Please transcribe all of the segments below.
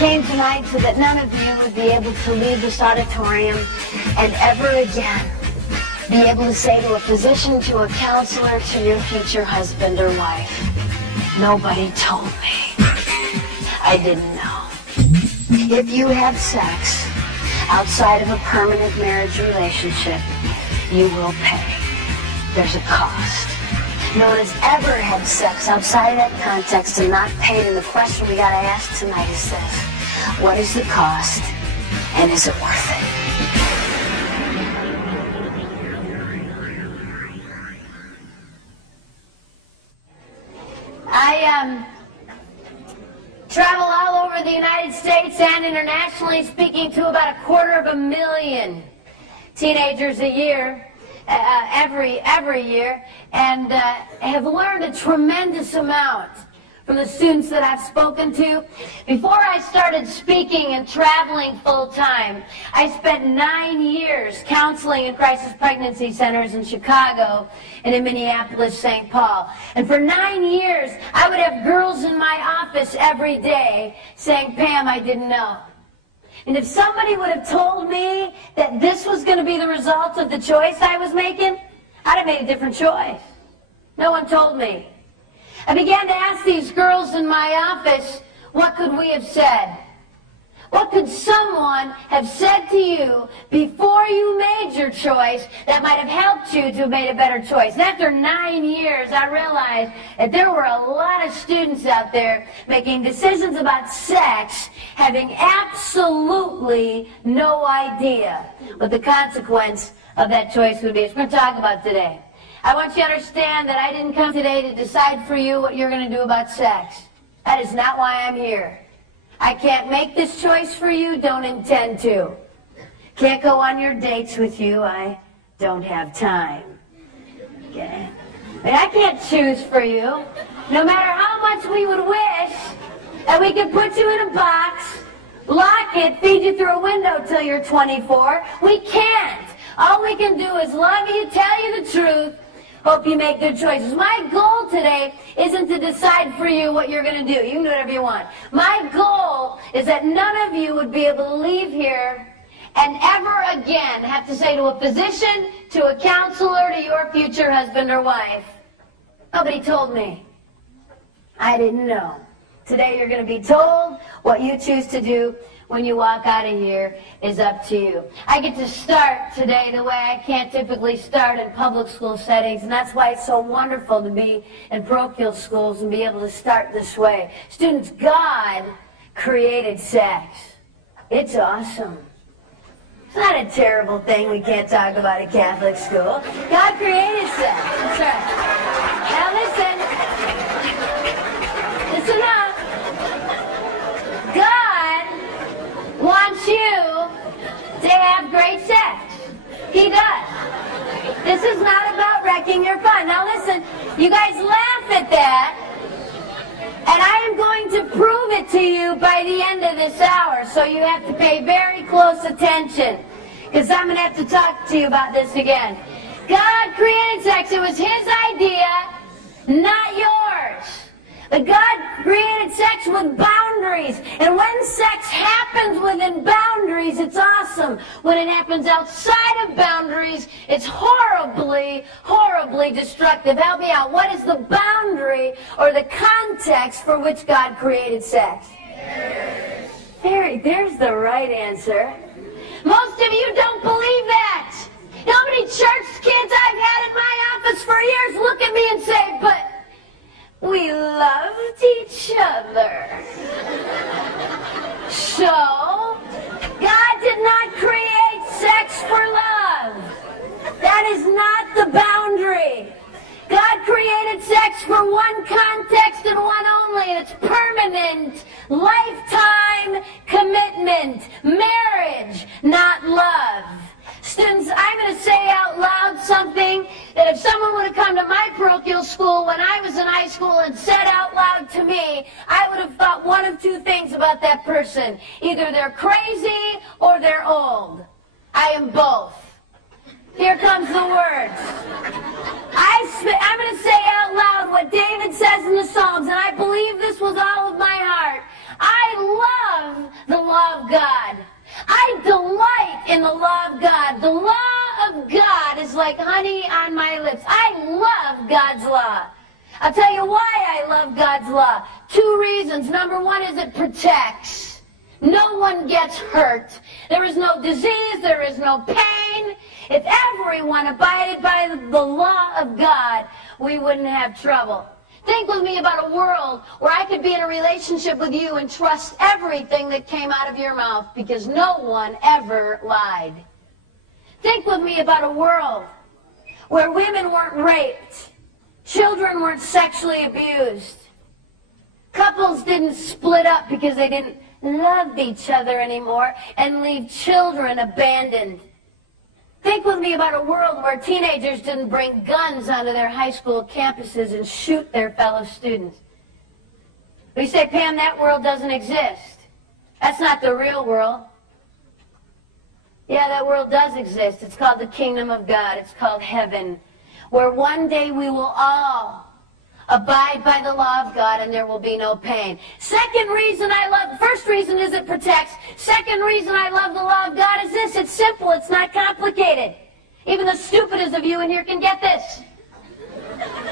came tonight so that none of you would be able to leave this auditorium and ever again be able to say to a physician, to a counselor, to your future husband or wife, nobody told me. I didn't know. If you have sex outside of a permanent marriage relationship, you will pay. There's a cost. No one has ever had sex outside of that context and not paid, and the question we gotta ask tonight is this: what is the cost, and is it worth it? I travel all over the United States and internationally, speaking to about 250,000 teenagers a year. Every year, and have learned a tremendous amount from the students that I've spoken to. Before I started speaking and traveling full-time, I spent 9 years counseling in crisis pregnancy centers in Chicago and in Minneapolis, St. Paul. And for 9 years, I would have girls in my office every day saying, "Pam, I didn't know." And if somebody would have told me that this was going to be the result of the choice I was making, I'd have made a different choice. No one told me. I began to ask these girls in my office, what could we have said? What could someone have said to you before you made your choice that might have helped you to have made a better choice? And after 9 years, I realized that there were a lot of students out there making decisions about sex, having absolutely no idea what the consequence of that choice would be. It's what we're going to talk about today. I want you to understand that I didn't come today to decide for you what you're going to do about sex. That is not why I'm here. I can't make this choice for you, don't intend to. Can't go on your dates with you, I don't have time. Okay? But I can't choose for you. No matter how much we would wish that we could put you in a box, lock it, feed you through a window till you're 24, we can't. All we can do is love you, tell you the truth, hope you make good choices. My goal today isn't to decide for you what you're going to do. You can do whatever you want. My goal is that none of you would be able to leave here and ever again have to say to a physician, to a counselor, to your future husband or wife, nobody told me. I didn't know. Today you're going to be told. What you choose to do when you walk out of here is up to you. I get to start today the way I can't typically start in public school settings, and that's why it's so wonderful to be in parochial schools and be able to start this way. Students, God created sex. It's awesome. It's not a terrible thing we can't talk about at Catholic school. God created sex. That's right. Now listen. Listen up. God wants you to have great sex. He does. This is not about wrecking your fun. Now listen, you guys laugh at that, and I am going to prove it to you by the end of this hour, so you have to pay very close attention, because I'm going to have to talk to you about this again. God created sex. It was His idea, not yours. But God created sex with boundaries. And when sex happens within boundaries, it's awesome. When it happens outside of boundaries, it's horribly, horribly destructive. Help me out. What is the boundary or the context for which God created sex? There's the right answer. Most of you don't believe that. How many church kids I've had in my office for years look at me and say, but we loved each other. So, God did not create sex for love. That is not the boundary. God created sex for one context and one only, and it's permanent, lifetime commitment, marriage, not love. Students, I'm going to say out loud something that if someone would have come to my parochial school when I was in high school and said out loud to me, I would have thought one of two things about that person. Either they're crazy or they're old. I am both. Here comes the words. I'm going to say out loud what David says in the Psalms, and I believe this with all of my heart. I love law of God. I delight in the law of God. The law of God is like honey on my lips. I love God's law. I'll tell you why I love God's law. 2 reasons. Number 1 is it protects. No one gets hurt. There is no disease. There is no pain. If everyone abided by the law of God, we wouldn't have trouble. Think with me about a world where I could be in a relationship with you and trust everything that came out of your mouth because no one ever lied. Think with me about a world where women weren't raped, children weren't sexually abused, couples didn't split up because they didn't love each other anymore and leave children abandoned. Think with me about a world where teenagers didn't bring guns onto their high school campuses and shoot their fellow students. We say, Pam, that world doesn't exist. That's not the real world. Yeah, that world does exist. It's called the kingdom of God. It's called heaven, where one day we will all abide by the law of God and there will be no pain. Second reason I love, first reason is it protects. Second reason I love the law of God is this. It's simple. It's not complicated. Even the stupidest of you in here can get this.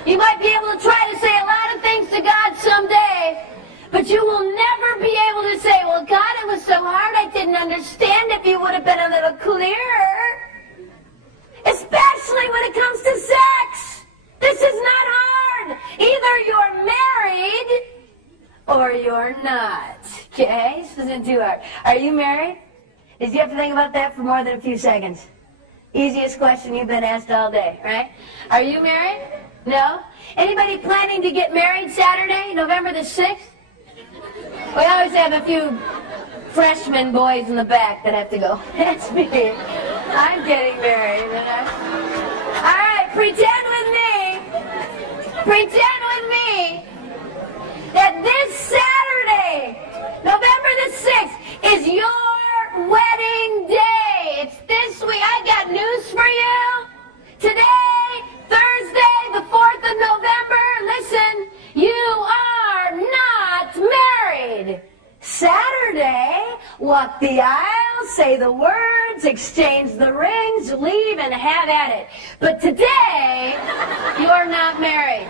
You might be able to try to say a lot of things to God someday, but you will never be able to say, well, God, it was so hard I didn't understand if you would have been a little clearer. Especially when it comes to sex. This is not hard. Either you're married or you're not. Okay? This isn't too hard. Are you married? Did you have to think about that for more than a few seconds? Easiest question you've been asked all day, right? Are you married? No? Anybody planning to get married Saturday, November the 6th? We always have a few freshman boys in the back that have to go. That's me. I'm getting married. All right, pretend with me that this Saturday, November the 6th, is your wedding day. It's this week. I got news for you. Today, Thursday, the 4th of November, listen, you are not married. Saturday, walk the aisle, say the words, exchange the rings, leave, and have at it. But today, you're not married.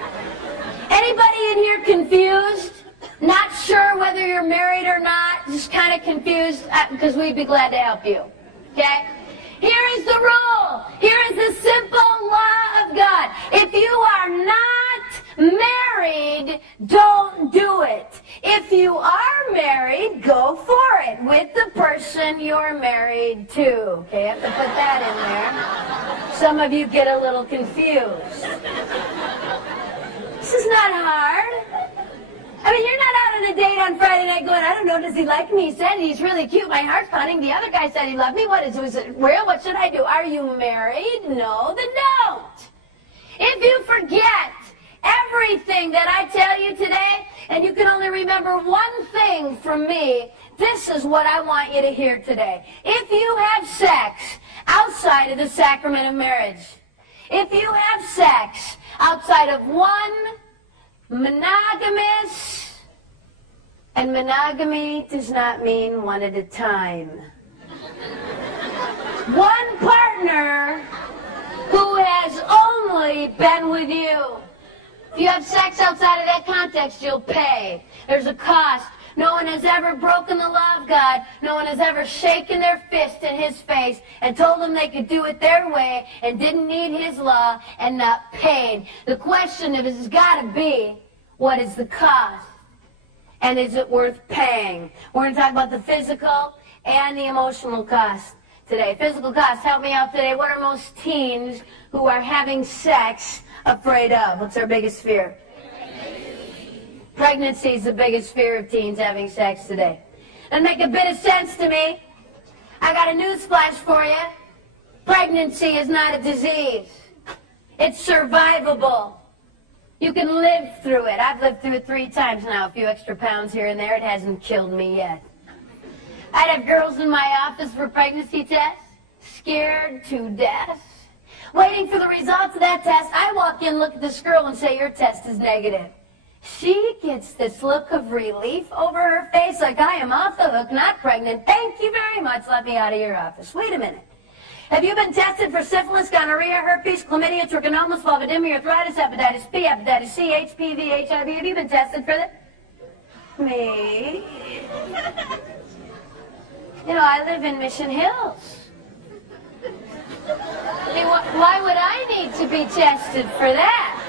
Anybody in here confused? Not sure whether you're married or not? Just kind of confused? Because we'd be glad to help you. Okay? Here is the rule. Here is the simple law of God. If you are not married, don't do it. If you are married, go for it with the person you're married to. Okay, I have to put that in there. Some of you get a little confused. This is not hard. I mean, you're not out on a date on Friday night going, I don't know, does he like me? He said he's really cute. My heart's pounding. The other guy said he loved me. Was it real? What should I do? Are you married? No, then don't. If you forget everything that I tell you today, and you can only remember one thing from me, this is what I want you to hear today. If you have sex outside of the sacrament of marriage, if you have sex outside of one monogamous, and monogamy does not mean one at a time. One partner who has only been with you. If you have sex outside of that context, you'll pay. There's a cost. No one has ever broken the law of God. No one has ever shaken their fist in his face and told them they could do it their way and didn't need his law and not paid. The question has got to be, what is the cost? And is it worth paying? We're going to talk about the physical and the emotional cost today. Physical cost, help me out today. What are most teens who are having sex afraid of? What's their biggest fear? Pregnancy is the biggest fear of teens having sex today. Doesn't make a bit of sense to me. I got a news flash for you. Pregnancy is not a disease. It's survivable. You can live through it. I've lived through it 3 times now, a few extra pounds here and there. It hasn't killed me yet. I'd have girls in my office for pregnancy tests, scared to death. Waiting for the results of that test, I walk in, look at this girl, and say, your test is negative. She gets this look of relief over her face, like, I am off the hook, not pregnant. Thank you very much. Let me out of your office. Wait a minute. Have you been tested for syphilis, gonorrhea, herpes, chlamydia, trichomonas, vulvodynia, arthritis, hepatitis B, hepatitis C, HPV, HIV? Have you been tested for that? Me? You know, I live in Mission Hills. I mean, why would I need to be tested for that?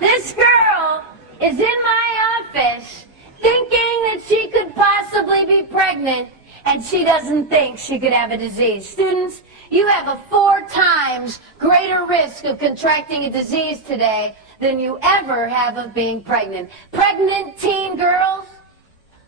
This girl is in my office thinking that she could possibly be pregnant, and she doesn't think she could have a disease. Students, you have a 4 times greater risk of contracting a disease today than you ever have of being pregnant. Pregnant teen girls,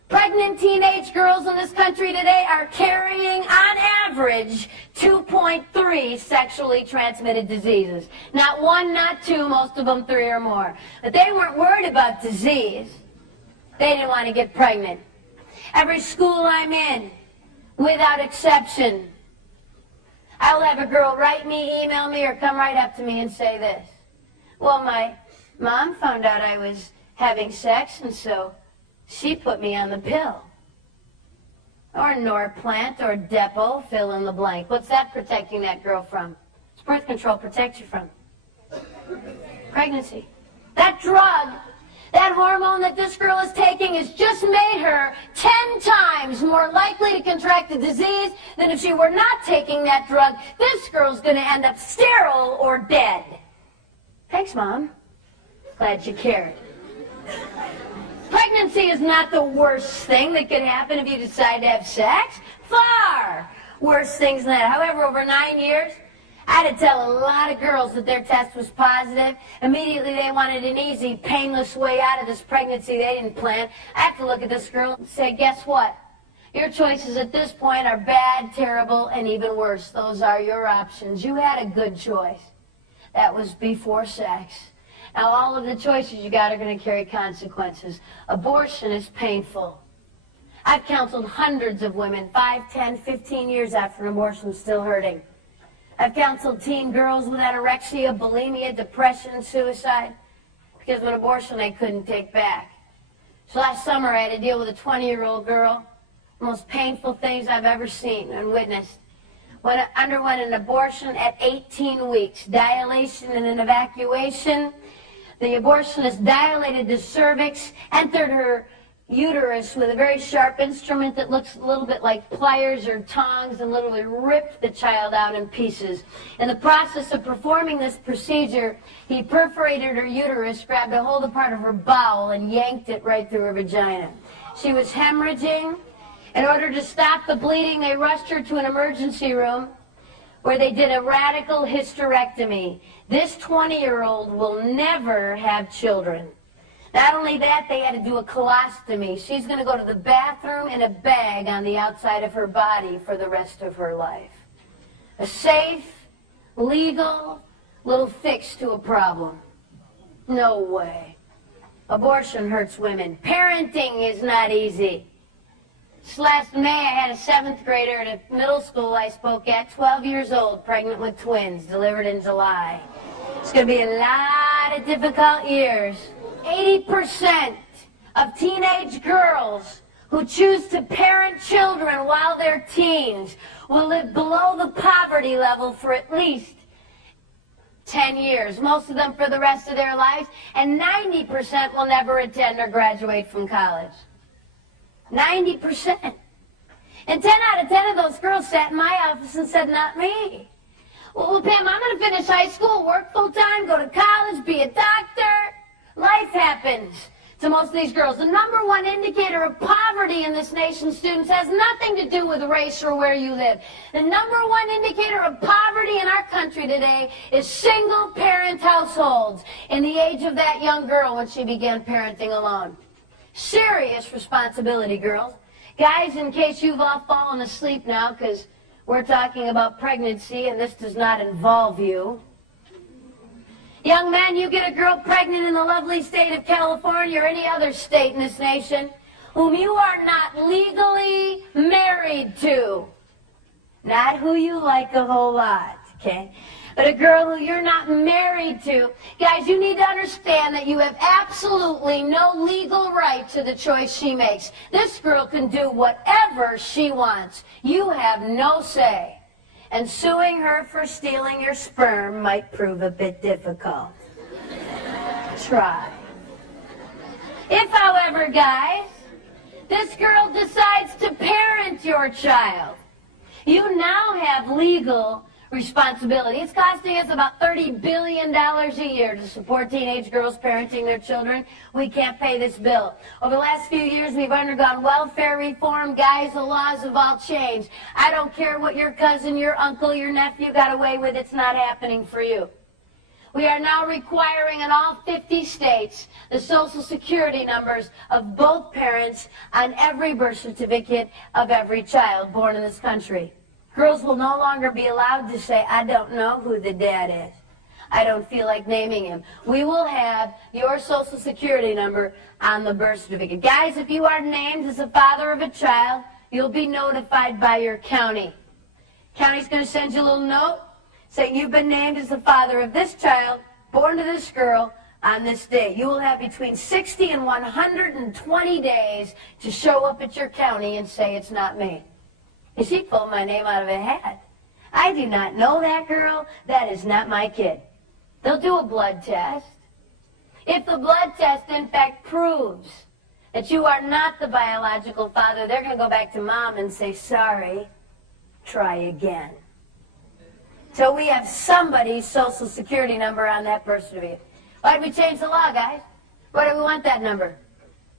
pregnant teenage girls in this country today are carrying, on average, 2.3 sexually transmitted diseases. Not 1, not 2, most of them 3 or more. But they weren't worried about disease. They didn't want to get pregnant. Every school I'm in, without exception, I will have a girl write me, email me, or come right up to me and say this. Well, my mom found out I was having sex, and so she put me on the pill. Or Norplant, or Depo, fill in the blank. What's that protecting that girl from? What's birth control protect you from? Pregnancy. That drug, that hormone that this girl is taking has just made her 10 times more likely to contract a disease than if she were not taking that drug. This girl's going to end up sterile or dead. Thanks, Mom. Glad you cared. Pregnancy is not the worst thing that could happen if you decide to have sex. Far worse things than that. However, over 9 years, I had to tell a lot of girls that their test was positive. Immediately, they wanted an easy, painless way out of this pregnancy they didn't plan. I have to look at this girl and say, guess what? Your choices at this point are bad, terrible, and even worse. Those are your options. You had a good choice. That was before sex. Now, all of the choices you got are going to carry consequences. Abortion is painful. I've counseled hundreds of women, 5, 10, 15 years after an abortion, still hurting. I've counseled teen girls with anorexia, bulimia, depression, suicide, because of an abortion they couldn't take back. So last summer, I had to deal with a 20-year-old girl, the most painful things I've ever seen and witnessed. When it underwent an abortion at 18 weeks, dilation and an evacuation. The abortionist dilated the cervix, entered her uterus with a very sharp instrument that looks a little bit like pliers or tongs, and literally ripped the child out in pieces. In the process of performing this procedure, he perforated her uterus, grabbed a hold of part of her bowel, and yanked it right through her vagina. She was hemorrhaging. In order to stop the bleeding, they rushed her to an emergency room where they did a radical hysterectomy. This 20-year-old will never have children. Not only that, they had to do a colostomy. She's going to go to the bathroom in a bag on the outside of her body for the rest of her life. A safe, legal, little fix to a problem. No way. Abortion hurts women. Parenting is not easy. This last May, I had a 7th grader at a middle school I spoke at, 12 years old, pregnant with twins, delivered in July. It's going to be a lot of difficult years. 80% of teenage girls who choose to parent children while they're teens will live below the poverty level for at least 10 years, most of them for the rest of their lives, and 90% will never attend or graduate from college. 90%. And 10 out of 10 of those girls sat in my office and said, not me. Well, Pam, I'm going to finish high school, work full-time, go to college, be a doctor. Life happens to most of these girls. The number one indicator of poverty in this nation, students, has nothing to do with race or where you live. The number one indicator of poverty in our country today is single-parent households in the age of that young girl when she began parenting alone. Serious responsibility, girls. Guys, in case you've all fallen asleep now, because we're talking about pregnancy and this does not involve you. Young men, you get a girl pregnant in the lovely state of California or any other state in this nation whom you are not legally married to. Not who you like a whole lot, okay? but a girl who you're not married to. Guys, you need to understand that you have absolutely no legal right to the choice she makes. This girl can do whatever she wants. You have no say. And suing her for stealing your sperm might prove a bit difficult. Try. If, however, guys, this girl decides to parent your child, you now have legal responsibility. It's costing us about $30 billion a year to support teenage girls parenting their children. We can't pay this bill. Over the last few years, we've undergone welfare reform. Guys, the laws have all changed. I don't care what your cousin, your uncle, your nephew got away with. It's not happening for you. We are now requiring in all 50 states the Social Security numbers of both parents on every birth certificate of every child born in this country. Girls will no longer be allowed to say, I don't know who the dad is. I don't feel like naming him. We will have your Social Security number on the birth certificate. Guys, if you are named as the father of a child, you'll be notified by your county. County's going to send you a little note saying you've been named as the father of this child, born to this girl, on this day. You will have between 60 and 120 days to show up at your county and say it's not me. You see, pulled my name out of a hat. I do not know that girl. That is not my kid. They'll do a blood test. If the blood test, in fact, proves that you are not the biological father, they're going to go back to mom and say, sorry, try again. So we have somebody's Social Security number on that birth certificate. Why did we change the law, guys? Why do we want that number?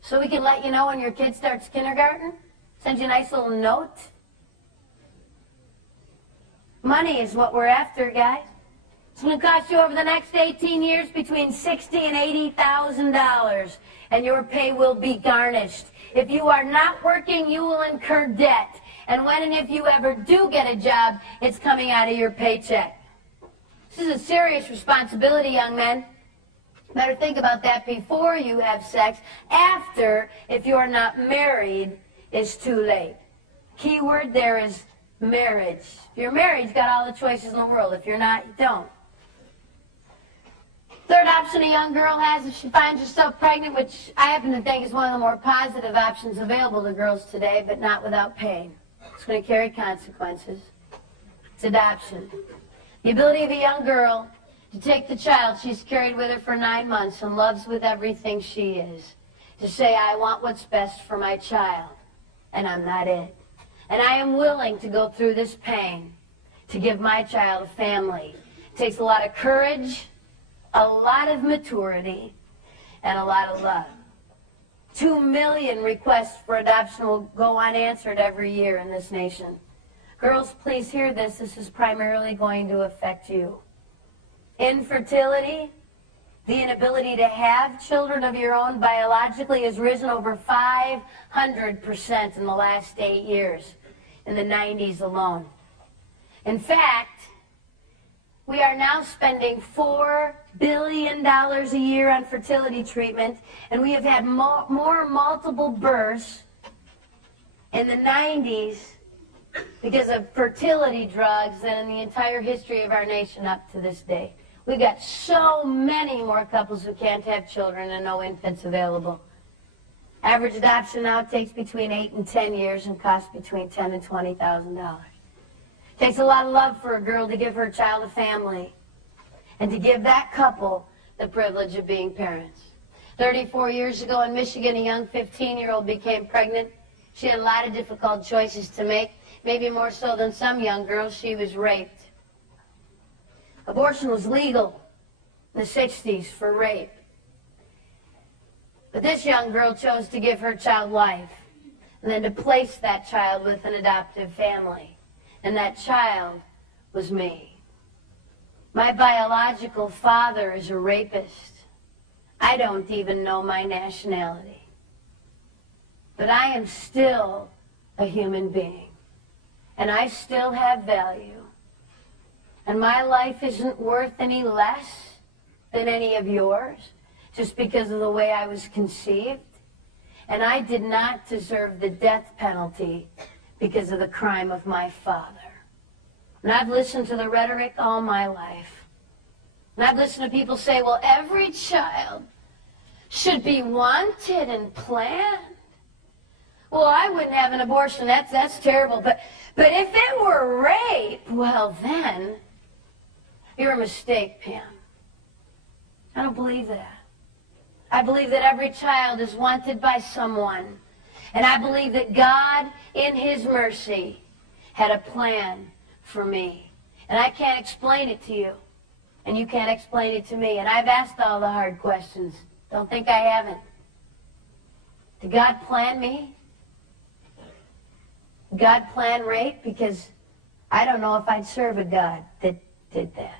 So we can let you know when your kid starts kindergarten? Send you a nice little note? Money is what we're after, guys. It's going to cost you over the next 18 years between $60,000 and $80,000, and your pay will be garnished. If you are not working, you will incur debt. And when and if you ever do get a job, it's coming out of your paycheck. This is a serious responsibility, young men. Better think about that before you have sex. After, if you're not married, is too late. Key word there is marriage. If you're married, you've got all the choices in the world. If you're not, you don't. Third option a young girl has if she finds herself pregnant, which I happen to think is one of the more positive options available to girls today, but not without pain. It's going to carry consequences. It's adoption. The ability of a young girl to take the child she's carried with her for 9 months and loves with everything she is, to say, I want what's best for my child, and I'm not it. And I am willing to go through this pain to give my child a family. It takes a lot of courage, a lot of maturity, and a lot of love. 2 million requests for adoption will go unanswered every year in this nation. Girls, please hear this. This is primarily going to affect you. Infertility, the inability to have children of your own biologically, has risen over 500% in the last 8 years, in the 90s alone. In fact, we are now spending $4 billion a year on fertility treatment, and we have had more multiple births in the 90s because of fertility drugs than in the entire history of our nation up to this day. We've got so many more couples who can't have children and no infants available. Average adoption now takes between 8 and 10 years and costs between $10,000 and $20,000. Takes a lot of love for a girl to give her child a family and to give that couple the privilege of being parents. 34 years ago in Michigan, a young 15-year-old became pregnant. She had a lot of difficult choices to make, maybe more so than some young girls. She was raped. Abortion was legal in the 60s for rape. But this young girl chose to give her child life and then to place that child with an adoptive family. And that child was me. My biological father is a rapist. I don't even know my nationality. But I am still a human being. And I still have value. And my life isn't worth any less than any of yours just because of the way I was conceived. And I did not deserve the death penalty because of the crime of my father. And I've listened to the rhetoric all my life. And I've listened to people say, well, every child should be wanted and planned. Well, I wouldn't have an abortion. That's terrible. But if it were rape, well, then you're a mistake, Pam. I don't believe that. I believe that every child is wanted by someone. And I believe that God, in His mercy, had a plan for me. And I can't explain it to you. And you can't explain it to me. And I've asked all the hard questions. Don't think I haven't. Did God plan me? Did God plan rape? Because I don't know if I'd serve a God that did that.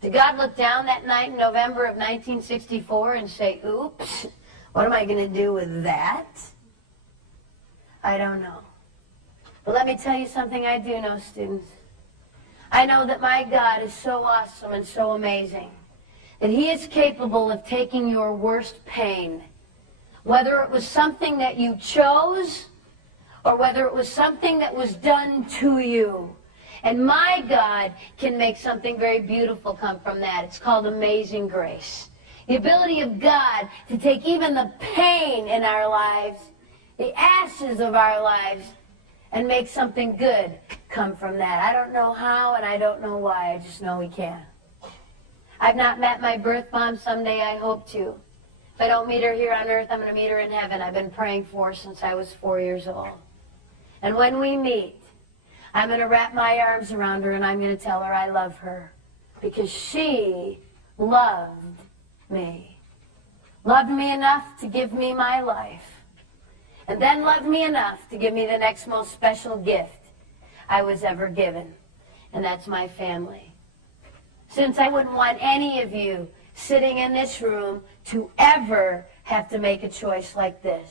Did God look down that night in November of 1964 and say, oops, what am I going to do with that? I don't know. But let me tell you something I do know, students. I know that my God is so awesome and so amazing that He is capable of taking your worst pain, whether it was something that you chose or whether it was something that was done to you. And my God can make something very beautiful come from that. It's called amazing grace. The ability of God to take even the pain in our lives, the ashes of our lives, and make something good come from that. I don't know how and I don't know why. I just know He can. I've not met my birth mom. Someday I hope to. If I don't meet her here on earth, I'm going to meet her in heaven. I've been praying for her since I was 4 years old. And when we meet, I'm going to wrap my arms around her and I'm going to tell her I love her. Because she loved me. Loved me enough to give me my life. And then loved me enough to give me the next most special gift I was ever given. And that's my family. Since I wouldn't want any of you sitting in this room to ever have to make a choice like this.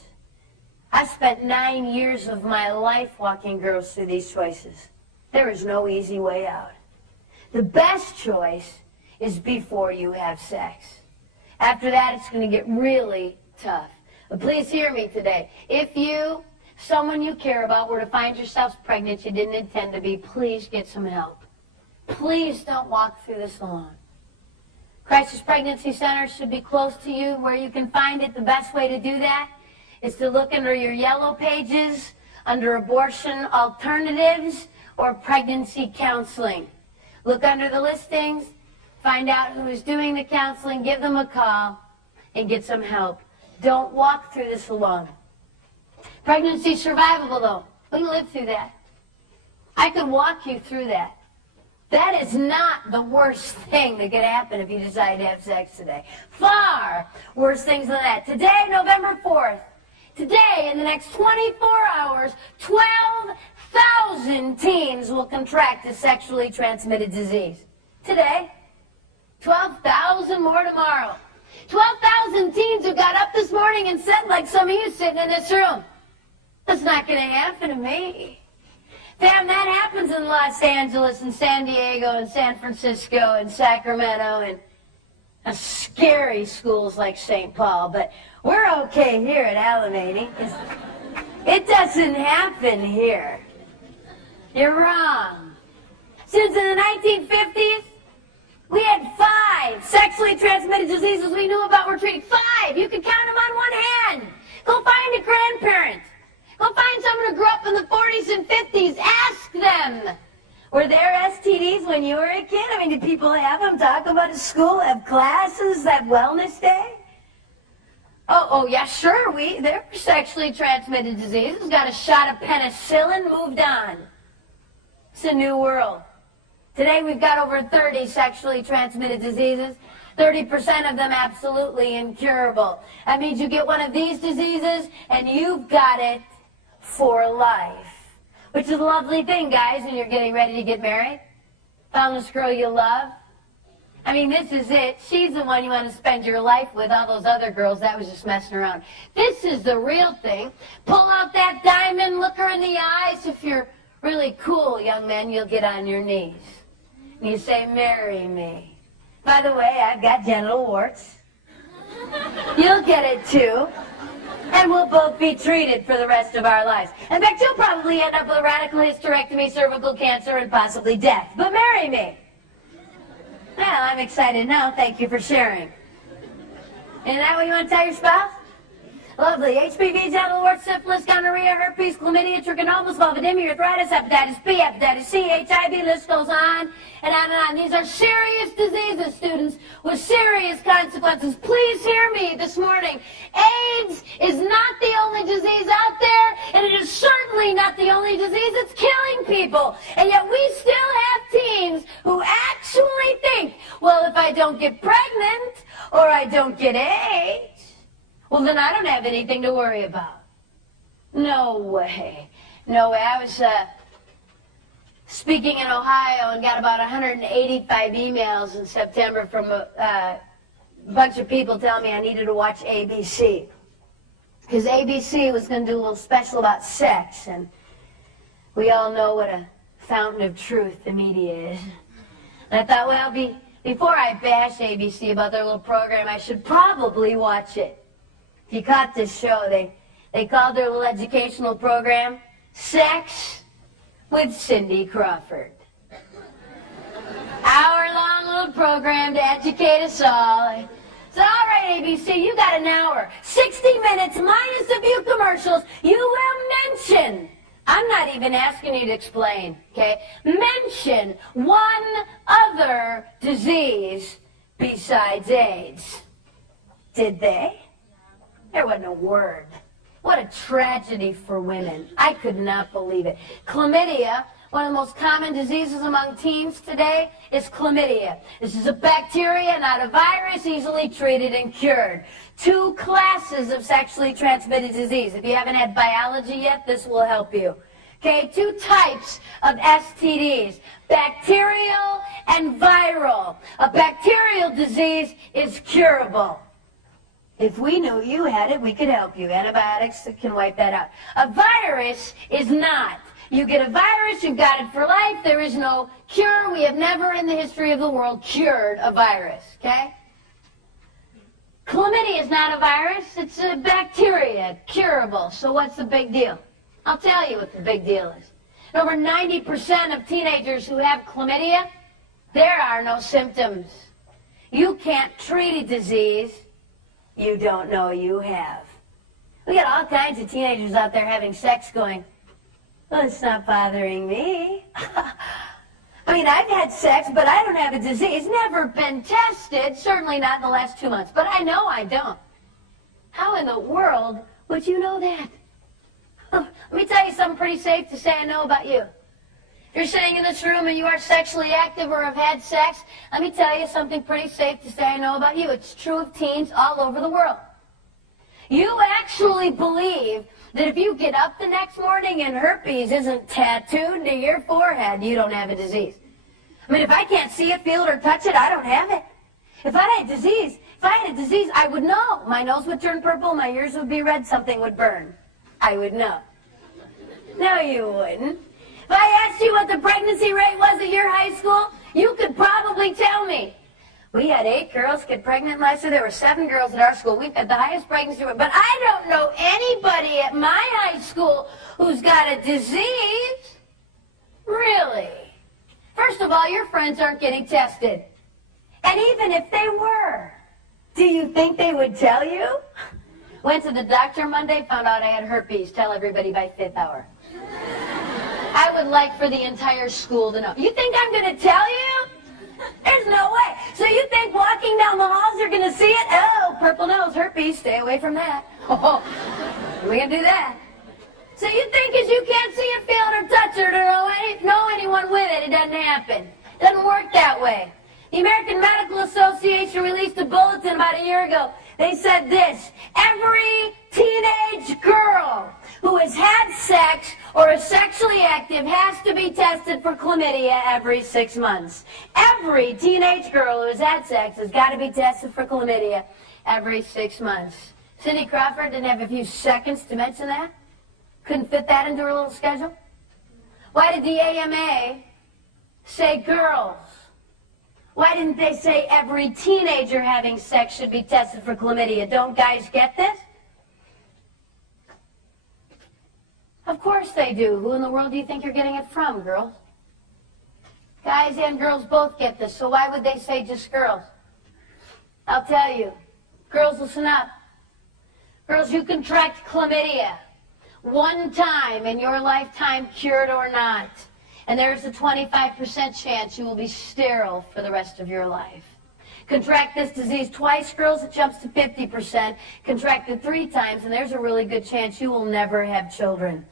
I spent 9 years of my life walking girls through these choices. There is no easy way out. The best choice is before you have sex. After that, it's going to get really tough. But please hear me today. If you, someone you care about, were to find yourselves pregnant you didn't intend to be, please get some help. Please don't walk through this alone. Crisis Pregnancy Center should be close to you where you can find it. The best way to do that is to look under your yellow pages, under abortion alternatives or pregnancy counseling. Look under the listings, find out who is doing the counseling, give them a call, and get some help. Don't walk through this alone. Pregnancy survivable, though. We can live through that. I could walk you through that. That is not the worst thing that could happen if you decide to have sex today. Far worse things than that. Today, November 4th, today, in the next 24 hours, 12,000 teens will contract a sexually transmitted disease. Today. 12,000 more tomorrow. 12,000 teens who got up this morning and said, like some of you sitting in this room, that's not going to happen to me. Damn, that happens in Los Angeles and San Diego and San Francisco and Sacramento and scary schools like St. Paul. But we're okay here at Alameda. It doesn't happen here. You're wrong. Since in the 1950s, we had 5 sexually transmitted diseases we knew about were treated. 5! You can count them on one hand. Go find a grandparent. Go find someone who grew up in the 40s and 50s. Ask them. Were there STDs when you were a kid? I mean, did people have them? Talk about at school? Have classes? Have wellness day? Oh, yeah, sure. There were sexually transmitted diseases. Got a shot of penicillin, moved on. It's a new world. Today we've got over 30 sexually transmitted diseases. 30% of them absolutely incurable. That means you get one of these diseases and you've got it for life. Which is a lovely thing, guys, when you're getting ready to get married. Found this girl you love. I mean, this is it. She's the one you want to spend your life with. All those other girls, that was just messing around. This is the real thing. Pull out that diamond, look her in the eyes. If you're really cool, young man, you'll get on your knees. And you say, marry me. By the way, I've got genital warts. You'll get it too. And we'll both be treated for the rest of our lives. In fact, you'll probably end up with a radical hysterectomy, cervical cancer, and possibly death. But marry me. Well, I'm excited now. Thank you for sharing. Isn't that what you want to tell your spouse? Lovely. HPV, genital warts, syphilis, gonorrhea, herpes, chlamydia, trichomonas, vulvodynia, arthritis, hepatitis B, hepatitis C, HIV, list goes on and on and on. These are serious diseases, students, with serious consequences. Please hear me this morning. AIDS is not the only disease out there, and it is certainly not the only disease that's killing people. And yet we still have teens who actually think, well, if I don't get pregnant or I don't get AIDS, well, then I don't have anything to worry about. No way. No way. I was speaking in Ohio and got about 185 emails in September from a bunch of people telling me I needed to watch ABC. Because ABC was going to do a little special about sex, and we all know what a fountain of truth the media is. And I thought, well, before I bash ABC about their little program, I should probably watch it. If you caught this show, they called their little educational program Sex with Cindy Crawford. Hour-long little program to educate us all. So, all right, ABC, you got an hour. 60 minutes minus a few commercials. You will mention, I'm not even asking you to explain, okay? Mention one other disease besides AIDS. Did they? There wasn't a word. What a tragedy for women. I could not believe it. Chlamydia, one of the most common diseases among teens today, is chlamydia. This is a bacteria, not a virus, easily treated and cured. 2 classes of sexually transmitted disease. If you haven't had biology yet, this will help you. Okay, 2 types of STDs, bacterial and viral. A bacterial disease is curable. If we knew you had it, we could help you. Antibiotics can wipe that out. A virus is not. You get a virus, you've got it for life. There is no cure. We have never in the history of the world cured a virus, okay? Chlamydia is not a virus. It's a bacteria, curable. So what's the big deal? I'll tell you what the big deal is. Over 90% of teenagers who have chlamydia, there are no symptoms. You can't treat a disease you don't know you have. We got all kinds of teenagers out there having sex going, well, it's not bothering me. I mean, I've had sex, but I don't have a disease. Never been tested, certainly not in the last 2 months, but I know I don't. How in the world would you know that? Let me tell you something pretty safe to say I know about you. If you're sitting in this room and you are sexually active or have had sex, let me tell you something pretty safe to say I know about you. It's true of teens all over the world. You actually believe that if you get up the next morning and herpes isn't tattooed to your forehead, you don't have a disease. I mean, if I can't see it, feel it, or touch it, I don't have it. If I had a disease, I would know. My nose would turn purple, my ears would be red, something would burn. I would know. No, you wouldn't. If I asked you what the pregnancy rate was at your high school, you could probably tell me. We had 8 girls get pregnant last year. There were 7 girls at our school. We've had the highest pregnancy rate. But I don't know anybody at my high school who's got a disease. Really? First of all, your friends aren't getting tested. And even if they were, do you think they would tell you? Went to the doctor Monday, found out I had herpes. Tell everybody by 5th hour. I would like for the entire school to know. You think I'm going to tell you? There's no way. So you think walking down the halls you're going to see it? Oh, purple nose, herpes, stay away from that. Oh, we can do that. So you think because you can't see it, feel it, or touch it, or know anyone with it, it doesn't happen. It doesn't work that way. The American Medical Association released a bulletin about a year ago. They said this: every teenage girl who has had sex or is sexually active has to be tested for chlamydia every 6 months. Every teenage girl who has had sex has got to be tested for chlamydia every 6 months. Cindy Crawford didn't have a few seconds to mention that? Couldn't fit that into her little schedule? Why did the AMA say girls? Why didn't they say every teenager having sex should be tested for chlamydia? Don't guys get this? Of course they do. Who in the world do you think you're getting it from, girls? Guys and girls both get this, so why would they say just girls? I'll tell you. Girls, listen up. Girls, you contract chlamydia one time in your lifetime, cured or not, and there's a 25% chance you will be sterile for the rest of your life. Contract this disease twice, girls, it jumps to 50%. Contract it 3 times, and there's a really good chance you will never have children.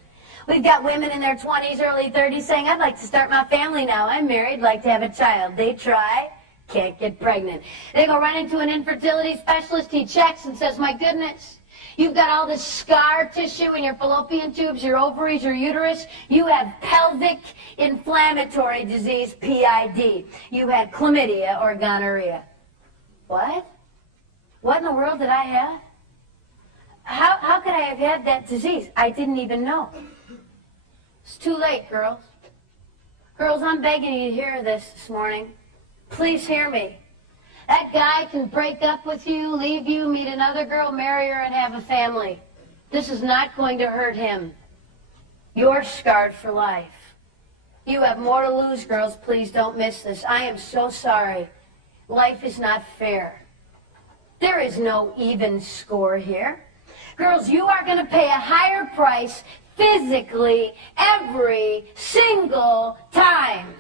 We've got women in their 20s, early 30s saying, I'd like to start my family now. I'm married, like to have a child. They try, can't get pregnant. They go run into an infertility specialist. He checks and says, my goodness, you've got all this scar tissue in your fallopian tubes, your ovaries, your uterus. You have pelvic inflammatory disease, PID. You had chlamydia or gonorrhea. What? What in the world did I have? How could I have had that disease? I didn't even know. It's too late, girls. Girls, I'm begging you to hear this morning. Please hear me. That guy can break up with you, leave you, meet another girl, marry her, and have a family. This is not going to hurt him. You're scarred for life. You have more to lose, girls. Please don't miss this. I am so sorry. Life is not fair. There is no even score here. Girls, you are going to pay a higher price physically every single time.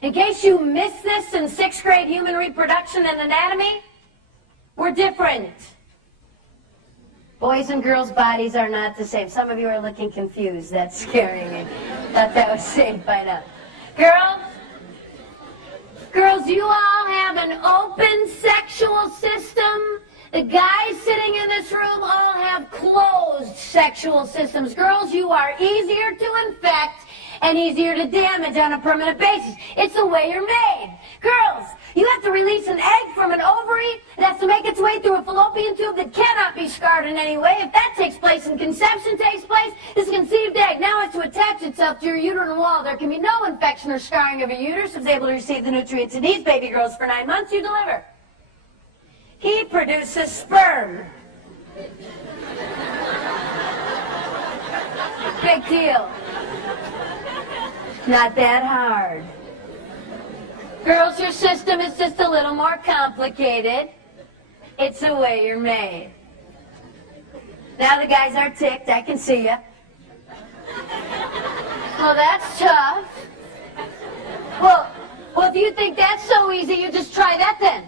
In case you missed this in 6th grade human reproduction and anatomy, we're different. Boys' and girls' bodies are not the same. Some of you are looking confused. That's scaring me. Thought that was safe by now. Girls, you all have an open sexual system. The guys sitting in this room all have closed sexual systems. Girls, you are easier to infect and easier to damage on a permanent basis. It's the way you're made. Girls, you have to release an egg from an ovary. It has to make its way through a fallopian tube that cannot be scarred in any way. If that takes place and conception takes place, this conceived egg now has to attach itself to your uterine wall. There can be no infection or scarring of your uterus. It's able to receive the nutrients it needs. Baby grows for 9 months. You deliver. He produces sperm. Big deal. Not that hard. Girls, your system is just a little more complicated. It's the way you're made. Now the guys are ticked. I can see you. Well, that's tough. Well, if you think that's so easy, you just try that then.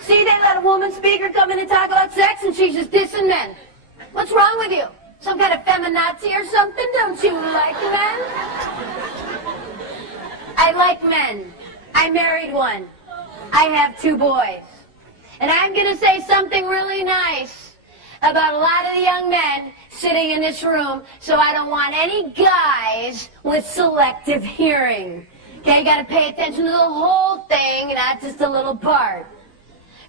See, they let a woman speaker come in and talk about sex, and she's just dissing men. What's wrong with you? Some kind of feminazi or something? Don't you like men? I like men. I married one. I have 2 boys. And I'm going to say something really nice about a lot of the young men sitting in this room, so I don't want any guys with selective hearing. Okay, you got to pay attention to the whole thing, not just a little part.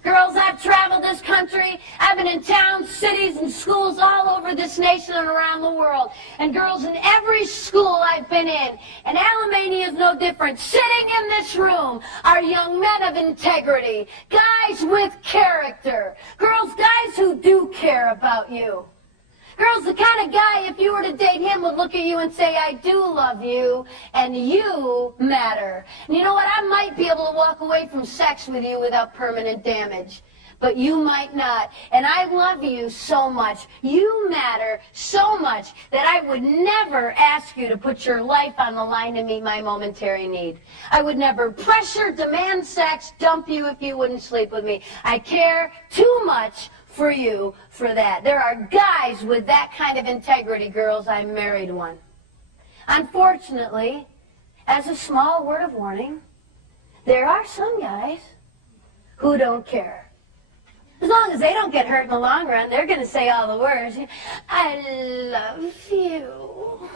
Girls, I've traveled this country. I've been in towns, cities, and schools all over this nation and around the world. And girls, in every school I've been in, and Alamania is no different, sitting in this room are young men of integrity, guys with character, girls, guys who do care about you. Girls, the kind of guy, if you were to date him, would look at you and say, I do love you, and you matter. And you know what? I might be able to walk away from sex with you without permanent damage. But you might not. And I love you so much. You matter so much that I would never ask you to put your life on the line to meet my momentary need. I would never pressure, demand sex, dump you if you wouldn't sleep with me. I care too much for you for that. There are guys with that kind of integrity, girls. I married one. Unfortunately, as a small word of warning, there are some guys who don't care. As long as they don't get hurt in the long run, they're going to say all the words. I love you.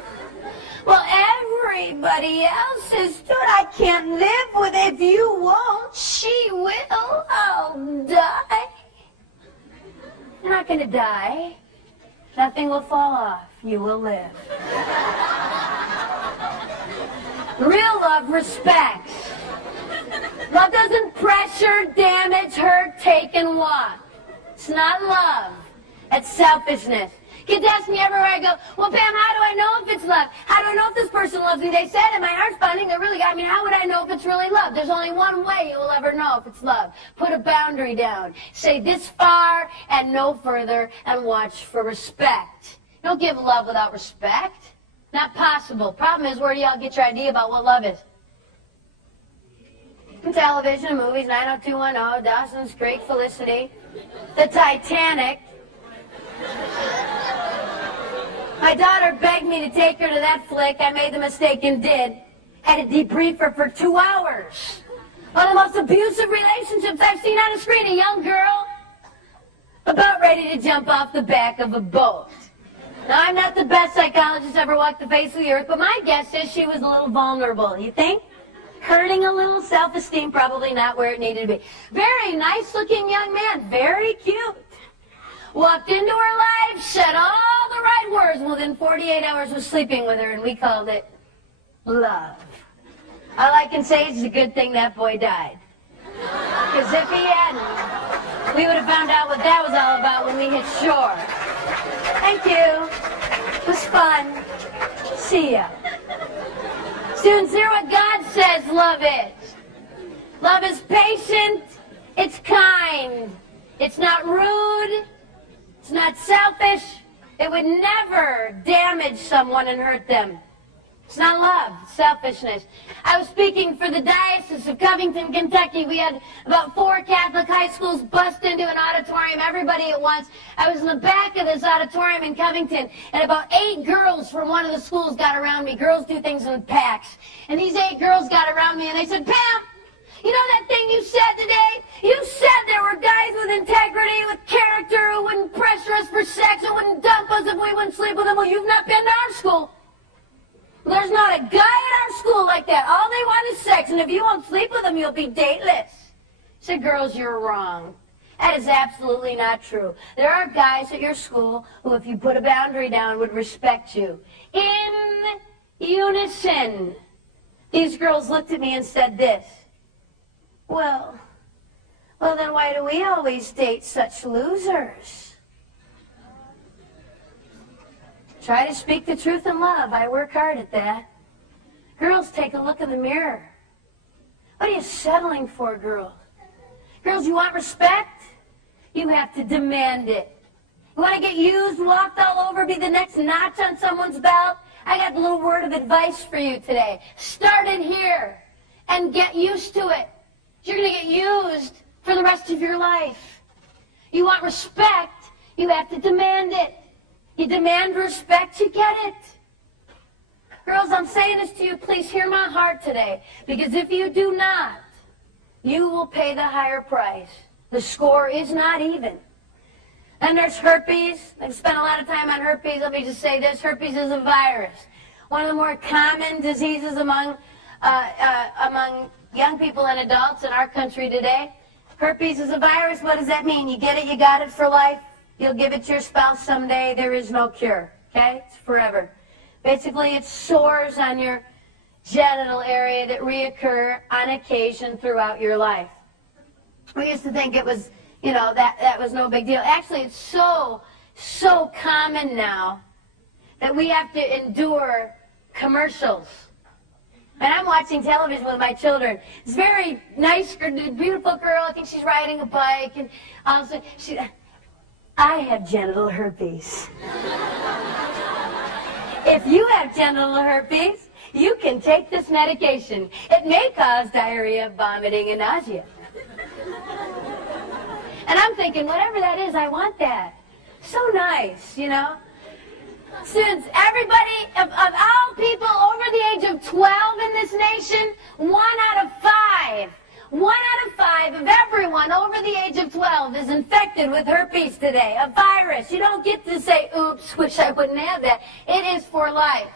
Well, everybody else is good. I can't live with it. If you won't, she will. I'll die. You're not going to die. Nothing will fall off. You will live. Real love respects. Love doesn't pressure, damage, hurt, take, and want. It's not love. It's selfishness. Kids ask me everywhere I go, well, Pam, how do I know if it's love? How do I know if this person loves me? They said, and my heart's pounding, they really got me. How would I know if it's really love? There's only one way you will ever know if it's love. Put a boundary down. Say this far and no further, and watch for respect. Don't give love without respect. Not possible. Problem is, where do y'all get your idea about what love is? From television, movies, 90210, Dawson's Creek, Felicity, the Titanic. My daughter begged me to take her to that flick. I made the mistake and did. Had to debrief her for 2 hours. One of the most abusive relationships I've seen on a screen. A young girl about ready to jump off the back of a boat. Now, I'm not the best psychologist ever walked the face of the earth, but my guess is she was a little vulnerable. You think? Hurting a little, self-esteem probably not where it needed to be. Very nice-looking young man, very cute. Walked into her life, said all the right words. Within 48 hours was sleeping with her, and we called it love. All I can say is it's a good thing that boy died. Because if he hadn't, we would have found out what that was all about when we hit shore. Thank you. It was fun. See ya. Students, hear what God says love is. Love is patient. It's kind. It's not rude. It's not selfish. It would never damage someone and hurt them. It's not love, it's selfishness. I was speaking for the Diocese of Covington, Kentucky. We had about 4 Catholic high schools bust into an auditorium, everybody at once. I was in the back of this auditorium in Covington, and about 8 girls from one of the schools got around me. Girls do things in packs. And these 8 girls got around me, and they said, Pam, you know that thing you said today? You said there were guys with integrity, with character, who wouldn't pressure us for sex, who wouldn't dump us if we wouldn't sleep with them. Well, you've not been to our school. There's not a guy in our school like that. All they want is sex, and if you won't sleep with them, you'll be dateless. I said, girls, you're wrong. That is absolutely not true. There are guys at your school who, if you put a boundary down, would respect you. In unison. These girls looked at me and said this. Well, then why do we always date such losers? Try to speak the truth in love. I work hard at that. Girls, take a look in the mirror. What are you settling for, girls? Girls, you want respect? You have to demand it. You want to get used, walked all over, be the next notch on someone's belt? I got a little word of advice for you today. Start it here and get used to it. You're going to get used for the rest of your life. You want respect, you have to demand it. You demand respect, you get it. Girls, I'm saying this to you, please hear my heart today. Because if you do not, you will pay the higher price. The score is not even. Then there's herpes. I've spent a lot of time on herpes. Let me just say this. Herpes is a virus. One of the more common diseases among young people and adults in our country today. Herpes is a virus. What does that mean? You get it, you got it for life. You'll give it to your spouse someday. There is no cure, okay? It's forever. Basically, it's sores on your genital area that reoccur on occasion throughout your life. We used to think it was, you know, that was no big deal. Actually, it's so common now that we have to endure commercials. And I'm watching television with my children. It's very nice, beautiful girl. I think she's riding a bike, and all of a sudden, I have genital herpes. If you have genital herpes, you can take this medication. It may cause diarrhea, vomiting, and nausea. And I'm thinking, whatever that is, I want that. So nice, you know. Students, everybody, of all people over the age of 12 in this nation, 1 out of 5 of everyone over the age of 12 is infected with herpes today, a virus. You don't get to say, oops, wish I wouldn't have that. It is for life.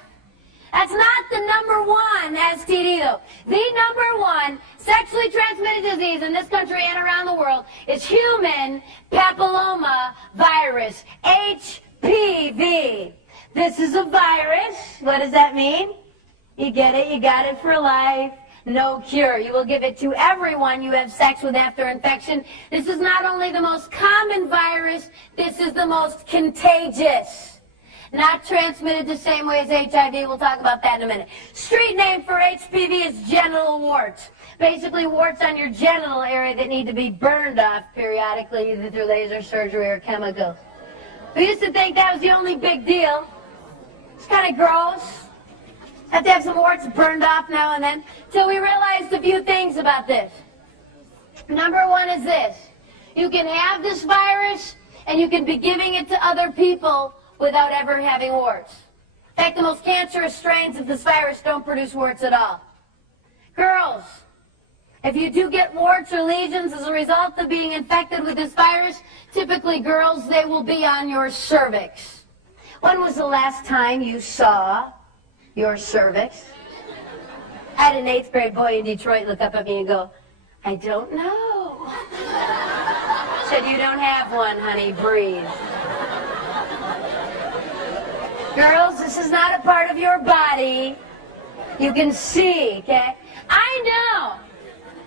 That's not the #1 STD, though. The #1 sexually transmitted disease in this country and around the world is human papilloma virus, HPV. This is a virus. What does that mean? You get it, you got it for life. No cure. You will give it to everyone you have sex with after infection. This is not only the most common virus, this is the most contagious. Not transmitted the same way as HIV. We'll talk about that in a minute. Street name for HPV is genital warts. Basically, warts on your genital area that need to be burned off periodically, either through laser surgery or chemicals. We used to think that was the only big deal. It's kind of gross. Have to have some warts burned off now and then. Till we realized a few things about this. Number one is this. You can have this virus and you can be giving it to other people without ever having warts. In fact, the most cancerous strains of this virus don't produce warts at all. Girls, if you do get warts or lesions as a result of being infected with this virus, typically girls, they will be on your cervix. When was the last time you saw your cervix? I had an 8th grade boy in Detroit look up at me and go, I don't know. Said, you don't have one, honey, breathe. Girls, this is not a part of your body. You can see, okay? I know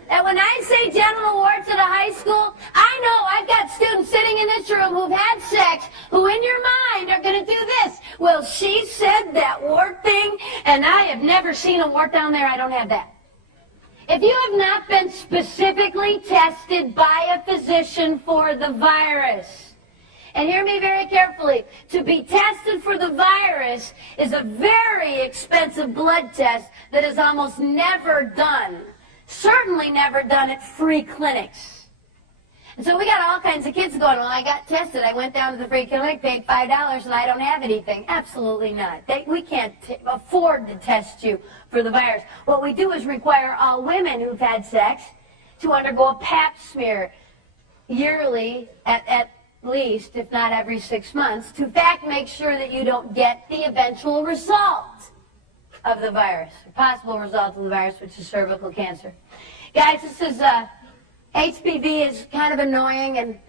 that when I say genital warts at a high school, I know I've got students sitting in this room who've had sex who in your mind are going to do this. Well, she said that wart thing, and I have never seen a wart down there. I don't have that. If you have not been specifically tested by a physician for the virus, and hear me very carefully, to be tested for the virus is a very expensive blood test that is almost never done. Certainly never done at free clinics. And so we got all kinds of kids going, well, I got tested. I went down to the free clinic, paid $5, and I don't have anything. Absolutely not. We can't afford to test you for the virus. What we do is require all women who've had sex to undergo a pap smear yearly at least, if not every 6 months, to in fact make sure that you don't get the eventual result of the virus, the possible result of the virus, which is cervical cancer. Guys, this is HPV is kind of annoying, and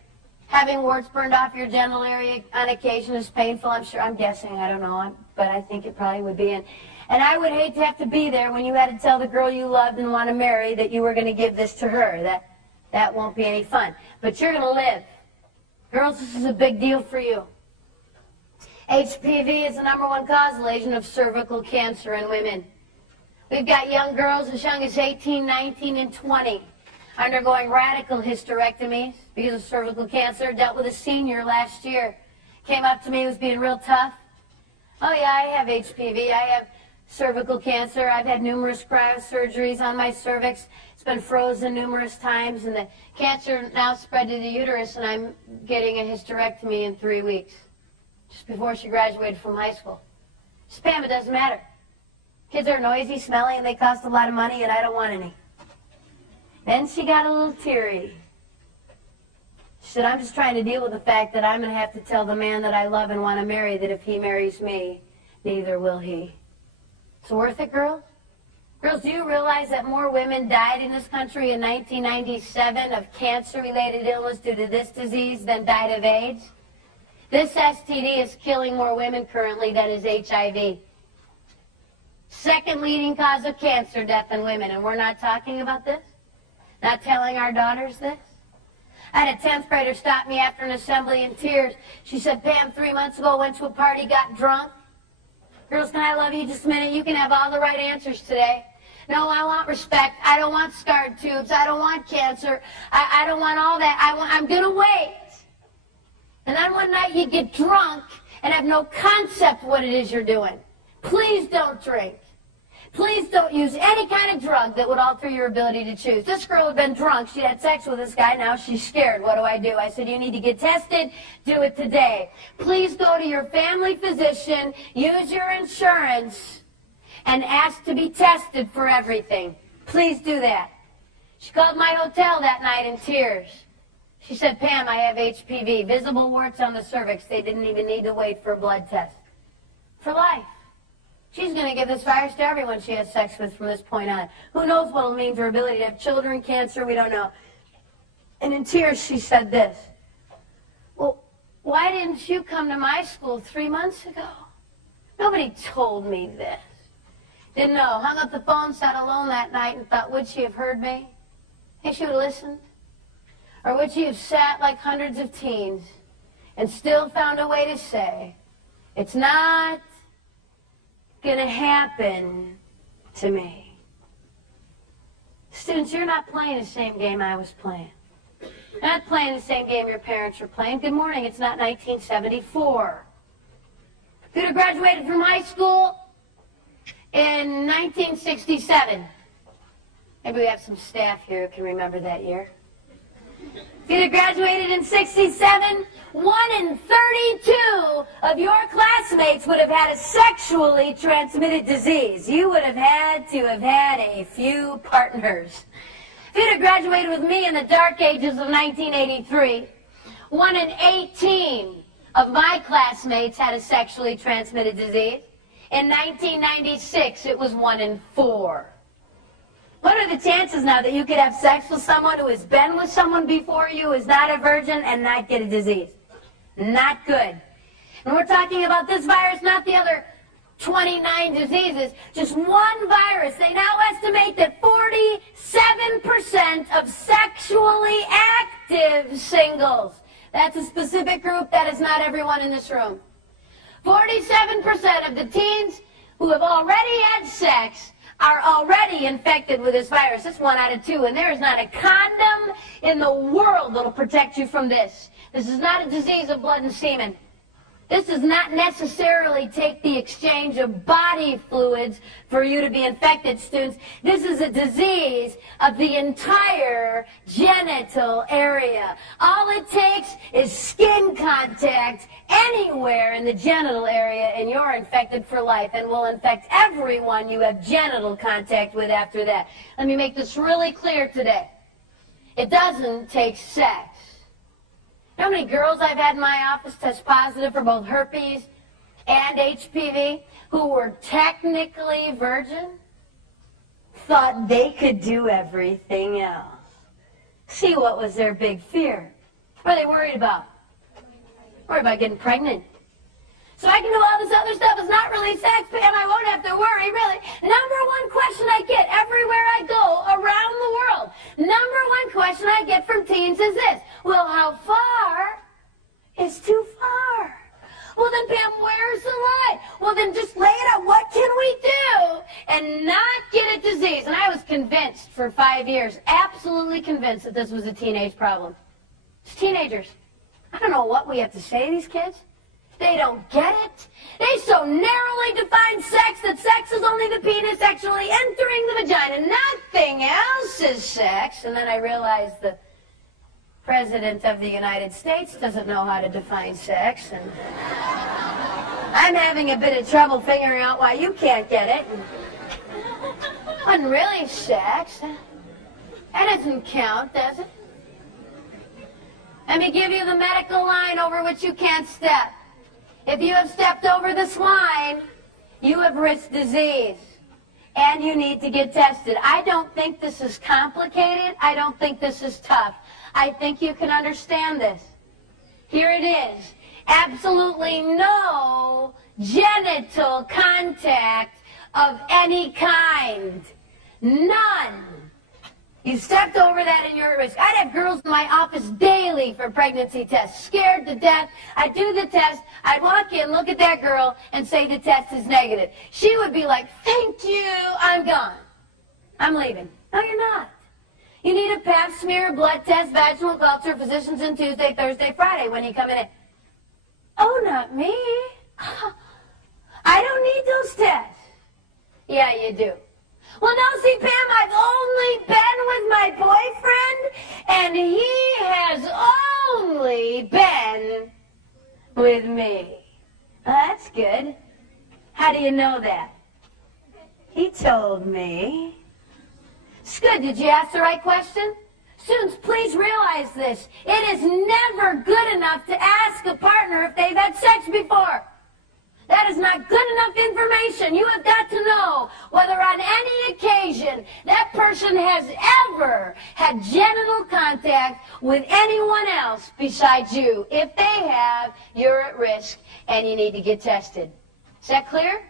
having warts burned off your genital area on occasion is painful. I'm guessing, I don't know, but I think it probably would be. And I would hate to have to be there when you had to tell the girl you loved and want to marry that you were going to give this to her. That won't be any fun. But you're going to live. Girls, this is a big deal for you. HPV is the #1 causal agent of cervical cancer in women. We've got young girls as young as 18, 19, and 20 undergoing radical hysterectomies because of cervical cancer. Dealt with a senior last year. Came up to me, was being real tough. Oh yeah, I have HPV. I have cervical cancer. I've had numerous cryosurgeries on my cervix. It's been frozen numerous times, and the cancer now spread to the uterus, and I'm getting a hysterectomy in 3 weeks, just before she graduated from high school. She said, Pam, it doesn't matter. Kids are noisy, smelly, and they cost a lot of money, and I don't want any. Then she got a little teary. She said, I'm just trying to deal with the fact that I'm going to have to tell the man that I love and want to marry that if he marries me, neither will he. It's worth it, girls? Girls, do you realize that more women died in this country in 1997 of cancer-related illness due to this disease than died of AIDS? This STD is killing more women currently than is HIV. Second leading cause of cancer death in women, and we're not talking about this? Not telling our daughters this? I had a 10th grader stop me after an assembly in tears. She said, Pam, 3 months ago, went to a party, got drunk. Girls, can I love you just a minute? You can have all the right answers today. No, I want respect. I don't want scarred tubes. I don't want cancer. I don't want all that. I'm going to wait. And then one night you get drunk and have no concept what it is you're doing. Please don't drink. Please don't use any kind of drug that would alter your ability to choose. This girl had been drunk. She had sex with this guy. Now she's scared. What do? I said, you need to get tested. Do it today. Please go to your family physician, use your insurance, and ask to be tested for everything. Please do that. She called my hotel that night in tears. She said, Pam, I have HPV, visible warts on the cervix. They didn't even need to wait for a blood test. For life. She's going to give this virus to everyone she has sex with from this point on. Who knows what it'll mean for her ability to have children, cancer, we don't know. And in tears she said this, well, why didn't you come to my school 3 months ago? Nobody told me this. Didn't know. Hung up the phone, sat alone that night and thought, would she have heard me? Hey, she would have listened. Or would she have sat like hundreds of teens and still found a way to say, It's not going to happen to me. Students, you're not playing the same game I was playing. You're not playing the same game your parents were playing. Good morning, it's not 1974. If you'd have graduated from high school in 1967, maybe we have some staff here who can remember that year. If you'd have graduated in 67, 1 in 32 of your classmates would have had a sexually transmitted disease. You would have had to have had a few partners. If you'd have graduated with me in the dark ages of 1983, 1 in 18 of my classmates had a sexually transmitted disease. In 1996, it was 1 in 4. What are the chances now that you could have sex with someone who has been with someone before you, is not a virgin, and not get a disease? Not good. And we're talking about this virus, not the other 29 diseases, just one virus. They now estimate that 47% of sexually active singles, that's a specific group, that is not everyone in this room. 47% of the teens who have already had sex are already infected with this virus. That's 1 out of 2, and there is not a condom in the world that will protect you from this. This is not a disease of blood and semen. This does not necessarily take the exchange of body fluids for you to be infected, students. This is a disease of the entire genital area. All it takes is skin contact anywhere in the genital area, and you're infected for life, and will infect everyone you have genital contact with after that. Let me make this really clear today. It doesn't take sex. You know how many girls I've had in my office test positive for both herpes and HPV who were technically virgin? Thought they could do everything else. See, what was their big fear? What are they worried about? Worried about getting pregnant. So I can do all this other stuff. It's not really sex, Pam. I won't have to worry, really. Number one question I get everywhere I go around the world, number one question I get from teens is this: well, how far is too far? Well, then, Pam, where's the line? Well, then just lay it out. What can we do and not get a disease? And I was convinced for 5 years, absolutely convinced, that this was a teenage problem. It's teenagers. I don't know what we have to say to these kids. They don't get it. They so narrowly define sex that sex is only the penis actually entering the vagina. Nothing else is sex. And then I realized the President of the United States doesn't know how to define sex. And I'm having a bit of trouble figuring out why you can't get it. It wasn't really sex. That doesn't count, does it? Let me give you the medical line over which you can't step. If you have stepped over this line, you have risked disease, and you need to get tested. I don't think this is complicated. I don't think this is tough. I think you can understand this. Here it is. Absolutely no genital contact of any kind. None. You stepped over that and you're at risk. I'd have girls in my office daily for pregnancy tests, scared to death. I'd do the test. I'd walk in, look at that girl, and say the test is negative. She would be like, thank you, I'm gone. I'm leaving. No, you're not. You need a pap smear, blood test, vaginal culture, physicians in Tuesday, Thursday, Friday when you come in. Oh, not me. I don't need those tests. Yeah, you do. Well, no, see, Pam, I've only been with my boyfriend, and he has only been with me. Well, that's good. How do you know that? He told me. It's good. Did you ask the right question? Students, please realize this. It is never good enough to ask a partner if they've had sex before. That is not good enough information. You have got to know whether on any occasion that person has ever had genital contact with anyone else besides you. If they have, you're at risk and you need to get tested. Is that clear?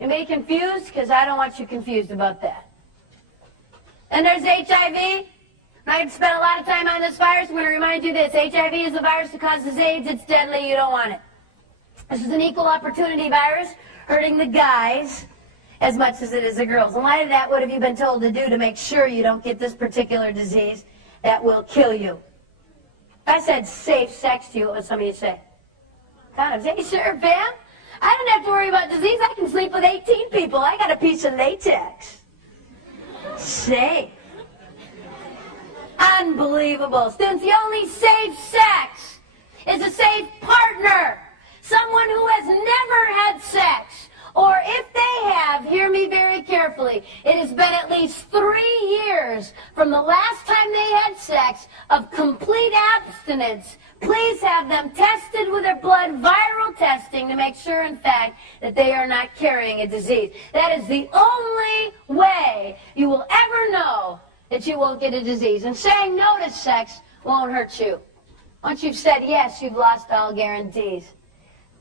Anybody confused? Because I don't want you confused about that. And there's HIV. I've spent a lot of time on this virus. I'm going to remind you this. HIV is a virus that causes AIDS. It's deadly. You don't want it. This is an equal opportunity virus hurting the guys as much as it is the girls. In light of that, what have you been told to do to make sure you don't get this particular disease that will kill you? If I said safe sex to you, what would some of you say? Condoms. Hey, sure, Pam. I don't have to worry about disease. I can sleep with 18 people. I got a piece of latex. Safe. Unbelievable. Students, the only safe sex is a safe partner. Someone who has never had sex. Or if they have, hear me very carefully, it has been at least 3 years from the last time they had sex of complete abstinence. Please have them tested with their blood, viral testing, to make sure, in fact, that they are not carrying a disease. That is the only way you will ever know that you won't get a disease. And saying no to sex won't hurt you. Once you've said yes, you've lost all guarantees.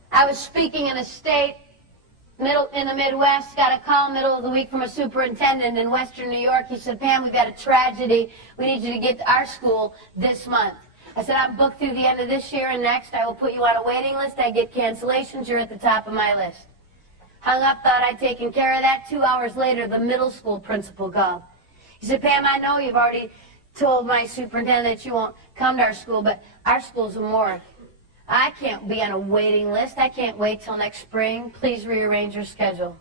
I was speaking in a state in the Midwest, got a call middle of the week from a superintendent in Western New York. He said, Pam, we've got a tragedy. We need you to get to our school this month. I said, I'm booked through the end of this year and next. I will put you on a waiting list. I get cancellations. You're at the top of my list. Hung up, thought I'd taken care of that. 2 hours later, the middle school principal called. He said, Pam, I know you've already told my superintendent that you won't come to our school, but our school's a morgue. I can't be on a waiting list. I can't wait till next spring. Please rearrange your schedule.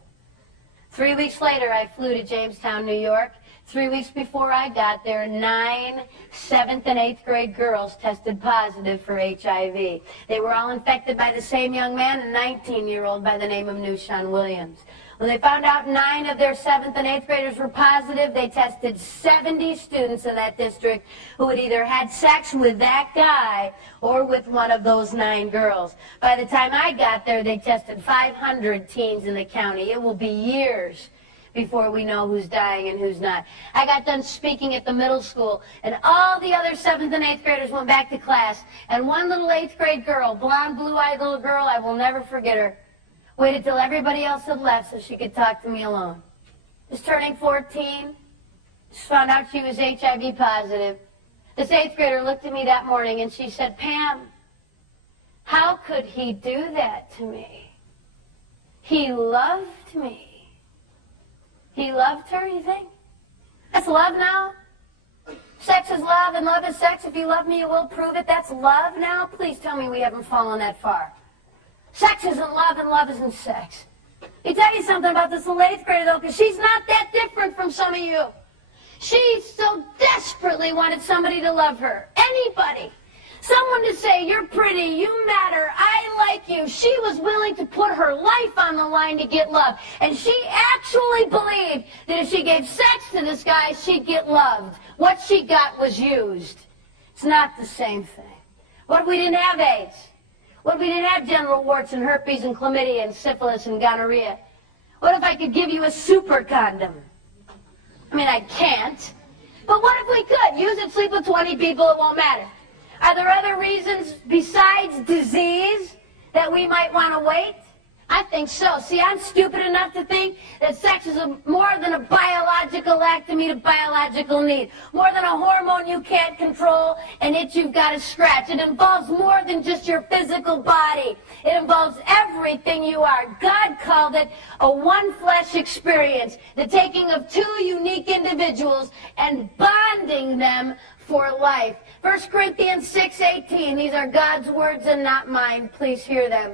3 weeks later, I flew to Jamestown, New York. 3 weeks before I got there, 9 7th and 8th grade girls tested positive for HIV. They were all infected by the same young man, a 19-year-old by the name of Nushan Williams. When they found out 9 of their 7th and 8th graders were positive, they tested 70 students in that district who had either had sex with that guy or with one of those 9 girls. By the time I got there, they tested 500 teens in the county. It will be years before we know who's dying and who's not. I got done speaking at the middle school, and all the other 7th and 8th graders went back to class, and one little 8th grade girl, blonde, blue-eyed little girl, I will never forget her, waited till everybody else had left so she could talk to me alone. Just turning 14, just found out she was HIV positive. This 8th grader looked at me that morning and she said, Pam, how could he do that to me? He loved me. He loved her, you think? That's love now? Sex is love and love is sex. If you love me, you will prove it. That's love now? Please tell me we haven't fallen that far. Sex isn't love and love isn't sex. Let me tell you something about this little 8th grader, though, because she's not that different from some of you. She so desperately wanted somebody to love her. Anybody. Someone to say, you're pretty, you matter, I like you. She was willing to put her life on the line to get love. And she actually believed that if she gave sex to this guy, she'd get loved. What she got was used. It's not the same thing. What if we didn't have AIDS? What if we didn't have genital warts and herpes and chlamydia and syphilis and gonorrhea? What if I could give you a super condom? I mean, I can't. But what if we could? Use it, sleep with 20 people, it won't matter. Are there other reasons besides disease that we might want to wait? I think so. See, I'm stupid enough to think that sex is more than a biological act to meet a biological need. More than a hormone you can't control, an itch you've got to scratch. It involves more than just your physical body. It involves everything you are. God called it a one-flesh experience, the taking of 2 unique individuals and bonding them for life. 1 Corinthians 6:18, these are God's words and not mine. Please hear them.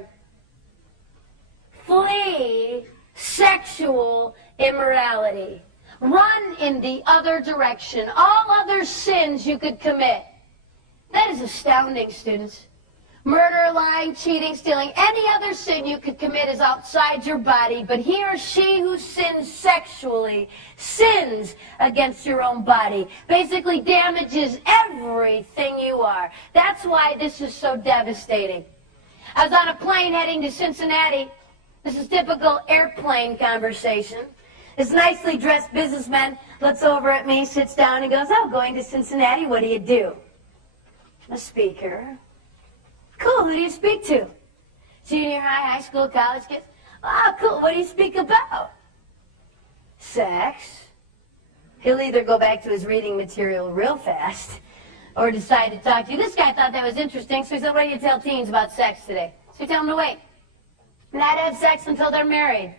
Flee sexual immorality. Run in the other direction. All other sins you could commit. That is astounding, students. Murder, lying, cheating, stealing, any other sin you could commit is outside your body, but he or she who sins sexually sins against your own body, basically damages everything you are. That's why this is so devastating. I was on a plane heading to Cincinnati. This is typical airplane conversation. This nicely dressed businessman looks over at me, sits down, and goes, oh, going to Cincinnati, what do you do? A speaker. Cool, who do you speak to? Junior high, high school, college kids? Oh, cool, what do you speak about? Sex. He'll either go back to his reading material real fast or decide to talk to you. This guy thought that was interesting, so he said, what do you tell teens about sex today? So you tell them to wait. not have sex until they're married.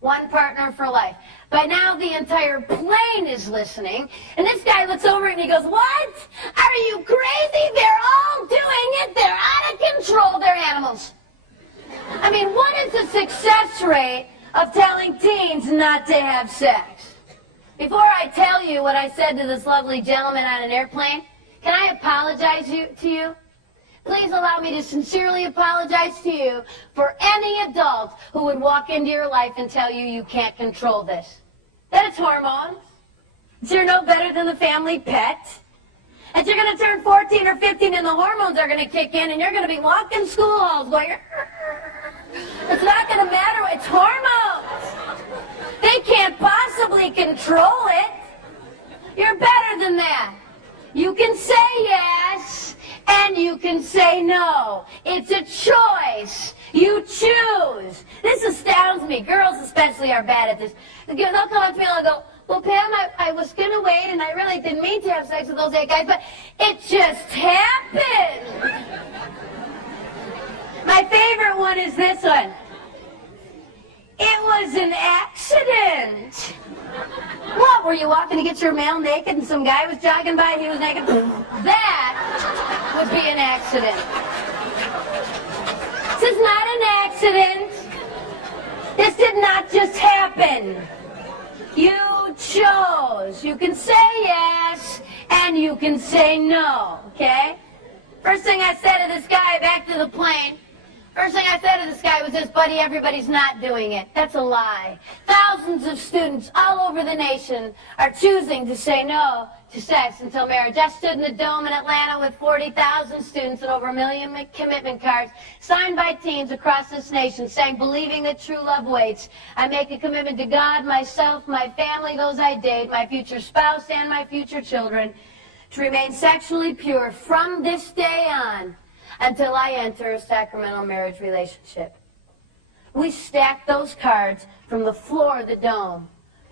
One partner for life. By now, the entire plane is listening, and this guy looks over and he goes, "What? Are you crazy? They're all doing it. They're out of control. They're animals." I mean, what is the success rate of telling teens not to have sex? Before I tell you what I said to this lovely gentleman on an airplane, can I apologize to you? Please allow me to sincerely apologize to you for any adult who would walk into your life and tell you you can't control this. That it's hormones. That you're no better than the family pet. That you're going to turn 14 or 15 and the hormones are going to kick in and you're going to be walking school halls going, it's not going to matter. It's hormones. They can't possibly control it. You're better than that. You can say yes. And you can say no. It's a choice. You choose. This astounds me. Girls especially are bad at this. They'll come up to me and they'll go, "Well, Pam, I was going to wait and I really didn't mean to have sex with those 8 guys, but it just happened." My favorite one is this one. "It was an accident." What, were you walking to get your mail naked and some guy was jogging by and he was naked? That would be an accident. This is not an accident. This did not just happen. You chose. You can say yes and you can say no, okay? First thing I said to this guy back to the plane, first thing I said to this guy was this: "Buddy, everybody's not doing it." That's a lie. Thousands of students all over the nation are choosing to say no to sex until marriage. I stood in the Dome in Atlanta with 40,000 students and over 1 million commitment cards signed by teens across this nation saying, "Believing that true love waits, I make a commitment to God, myself, my family, those I date, my future spouse, and my future children, to remain sexually pure from this day on until I enter a sacramental marriage relationship." We stacked those cards from the floor of the Dome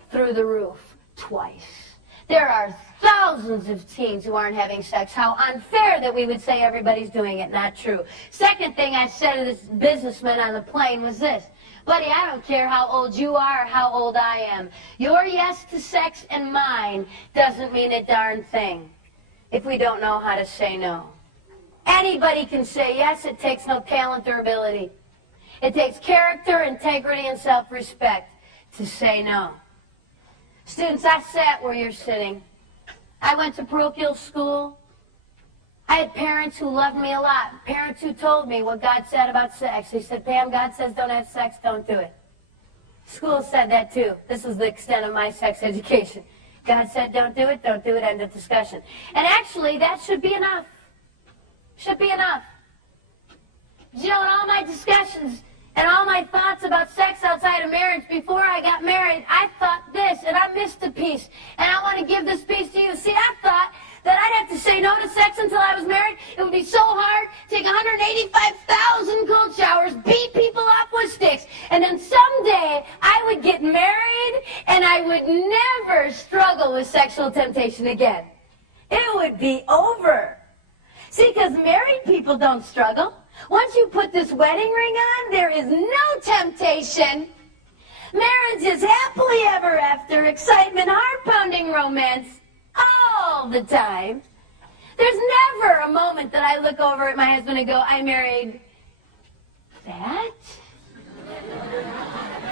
through the roof twice. There are thousands of teens who aren't having sex. How unfair that we would say everybody's doing it. Not true. Second thing I said to this businessman on the plane was this: "Buddy, I don't care how old you are or how old I am. Your yes to sex and mine doesn't mean a darn thing if we don't know how to say no." Anybody can say yes. It takes no talent or ability. It takes character, integrity, and self-respect to say no. Students, I sat where you're sitting. I went to parochial school. I had parents who loved me a lot. Parents who told me what God said about sex. They said, "Pam, God says don't have sex, don't do it." School said that too. This is the extent of my sex education. God said don't do it, end of discussion. And actually, that should be enough. Should be enough. But you know, in all my discussions and all my thoughts about sex outside of marriage before I got married, I thought this, and I missed a piece, and I want to give this piece to you. See, I thought that I'd have to say no to sex until I was married. It would be so hard, take 185,000 cold showers, beat people up with sticks, and then someday I would get married, and I would never struggle with sexual temptation again. It would be over. See, because married people don't struggle. Once you put this wedding ring on, there is no temptation. Marriage is happily ever after, excitement, heart-pounding romance, all the time. There's never a moment that I look over at my husband and go, "I married that?"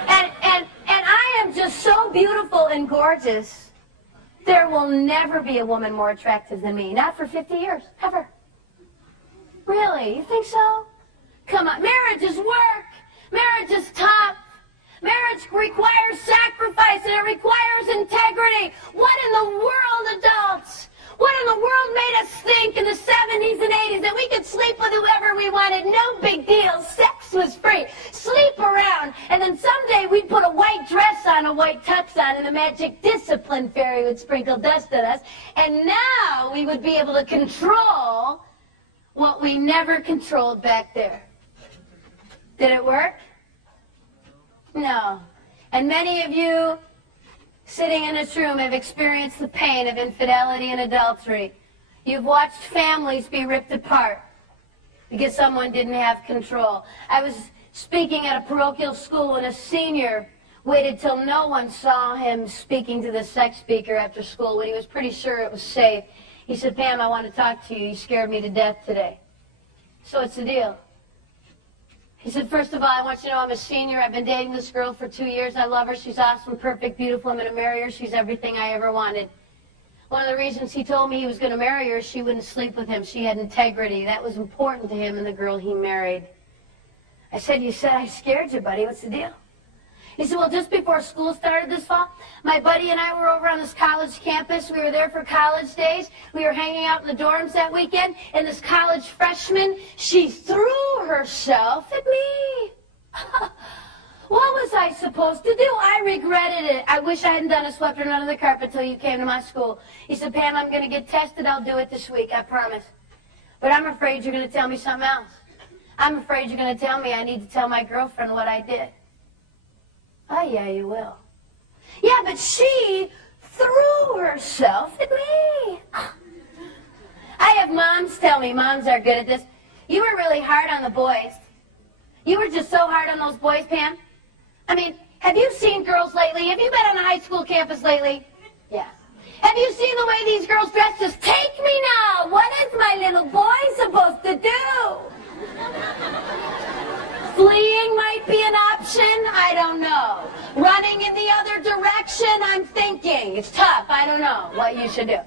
And I am just so beautiful and gorgeous. There will never be a woman more attractive than me. Not for 50 years, ever. Really? You think so? Come on. Marriage is work. Marriage is tough. Marriage requires sacrifice and it requires integrity. What in the world, adults? What in the world made us think in the 70s and 80s that we could sleep with whoever we wanted? No big deal. Sex was free. Sleep around. And then someday we'd put a white dress on, a white tux on, and the magic discipline fairy would sprinkle dust at us. And now we would be able to control what we never controlled back there. Did it work? No. And many of you sitting in this room have experienced the pain of infidelity and adultery. You've watched families be ripped apart because someone didn't have control. I was speaking at a parochial school, and a senior waited till no one saw him speaking to the sex speaker after school when he was pretty sure it was safe. He said, Pam, I want to talk to you. You scared me to death today. So what's the deal? He said, first of all, I want you to know I'm a senior. I've been dating this girl for 2 years. I love her. She's awesome, perfect, beautiful. I'm going to marry her. She's everything I ever wanted. One of the reasons he told me he was going to marry her is she wouldn't sleep with him. She had integrity. That was important to him and the girl he married. I said, you said I scared you, buddy. What's the deal? He said, well, just before school started this fall, my buddy and I were over on this college campus. We were there for college days. We were hanging out in the dorms that weekend, and this college freshman, she threw herself at me. What was I supposed to do? I regretted it. I wish I hadn't done it, swept her under the carpet until you came to my school. He said, Pam, I'm going to get tested. I'll do it this week, I promise. But I'm afraid you're going to tell me something else. I'm afraid you're going to tell me I need to tell my girlfriend what I did. Oh, yeah, you will. Yeah, but she threw herself at me. I have moms tell me, moms are good at this, you were really hard on the boys. You were just so hard on those boys, Pam. I mean, have you seen girls lately? Have you been on a high school campus lately? Yeah. Have you seen the way these girls dress? Just take me now. What is my little boy supposed to do? Fleeing might be an option. I don't know. Running in the other direction, I'm thinking. It's tough. I don't know what you should do.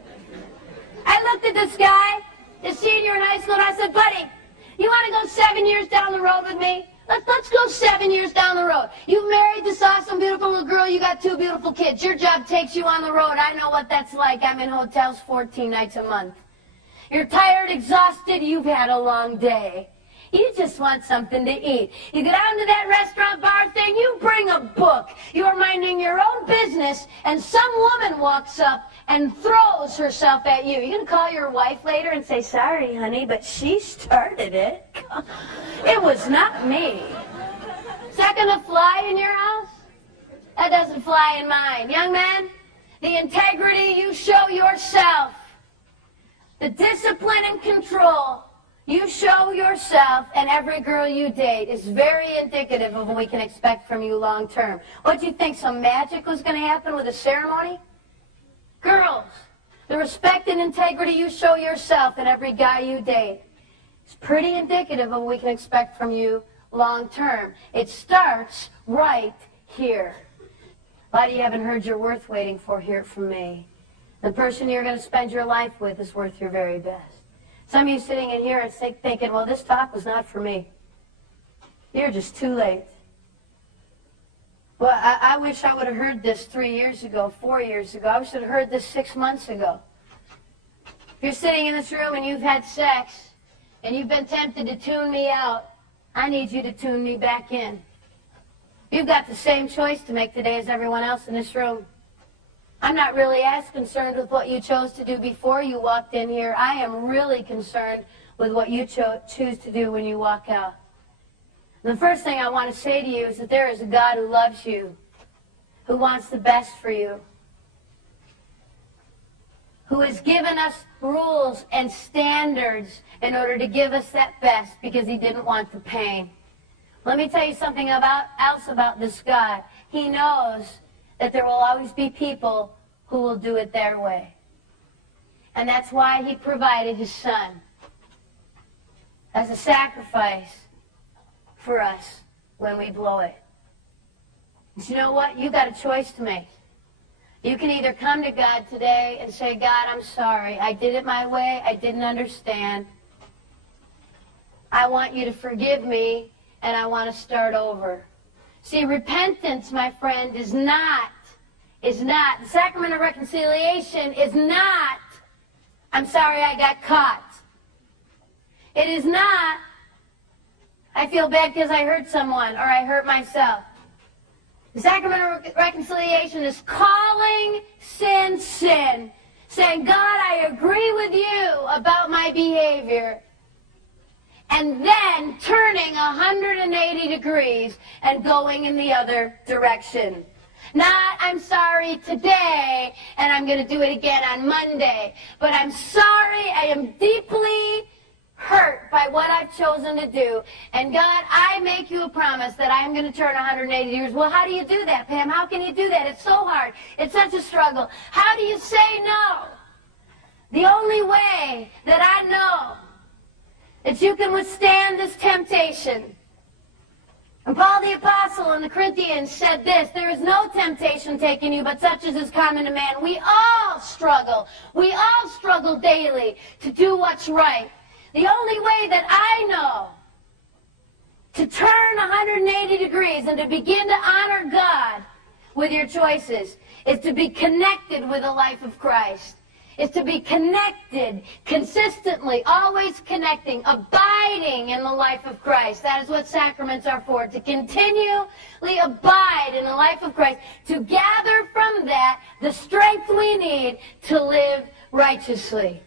I looked at this guy, the senior in high school, and I said, buddy, you want to go 7 years down the road with me? Let's go 7 years down the road. You married this awesome, beautiful little girl. You got 2 beautiful kids. Your job takes you on the road. I know what that's like. I'm in hotels 14 nights a month. You're tired, exhausted. You've had a long day. You just want something to eat. You go down to that restaurant bar thing, you bring a book. You're minding your own business, and some woman walks up and throws herself at you. You gonna call your wife later and say, sorry, honey, but she started it. It was not me. Is that gonna fly in your house? That doesn't fly in mine. Young man, the integrity you show yourself, the discipline and control you show yourself and every girl you date is very indicative of what we can expect from you long term. What do you think, some magic was going to happen with a ceremony? Girls, the respect and integrity you show yourself and every guy you date is pretty indicative of what we can expect from you long term. It starts right here. A lot of you haven't heard your worth waiting for. Hear it from me. The person you're going to spend your life with is worth your very best. Some of you sitting in here and thinking, well, this talk was not for me. You're just too late. Well, I wish I would have heard this 3 years ago, 4 years ago. I wish I would have heard this 6 months ago. If you're sitting in this room and you've had sex and you've been tempted to tune me out, I need you to tune me back in. You've got the same choice to make today as everyone else in this room. I'm not really as concerned with what you chose to do before you walked in here. I am really concerned with what you choose to do when you walk out. And the first thing I want to say to you is that there is a God who loves you, who wants the best for you, who has given us rules and standards in order to give us that best because he didn't want the pain. Let me tell you something else about this God. He knows that there will always be people who will do it their way. And that's why he provided his son as a sacrifice for us when we blow it. But you know what? You've got a choice to make. You can either come to God today and say, God, I'm sorry. I did it my way. I didn't understand. I want you to forgive me, and I want to start over. See, repentance, my friend, is not, the sacrament of reconciliation is not, I'm sorry I got caught. It is not, I feel bad because I hurt someone or I hurt myself. The sacrament of reconciliation is calling sin, sin. Saying, God, I agree with you about my behavior. And then turning 180 degrees and going in the other direction. Not, I'm sorry today, and I'm going to do it again on Monday. But I'm sorry, I am deeply hurt by what I've chosen to do. And God, I make you a promise that I'm going to turn 180 degrees. Well, how do you do that, Pam? How can you do that? It's so hard. It's such a struggle. How do you say no? The only way that I know that you can withstand this temptation. And Paul the Apostle in the Corinthians said this, there is no temptation taking you, but such as is common to man. We all struggle. We all struggle daily to do what's right. The only way that I know to turn 180 degrees and to begin to honor God with your choices is to be connected with the life of Christ. Is to be connected, consistently, always connecting, abiding in the life of Christ. That is what sacraments are for, to continually abide in the life of Christ, to gather from that the strength we need to live righteously.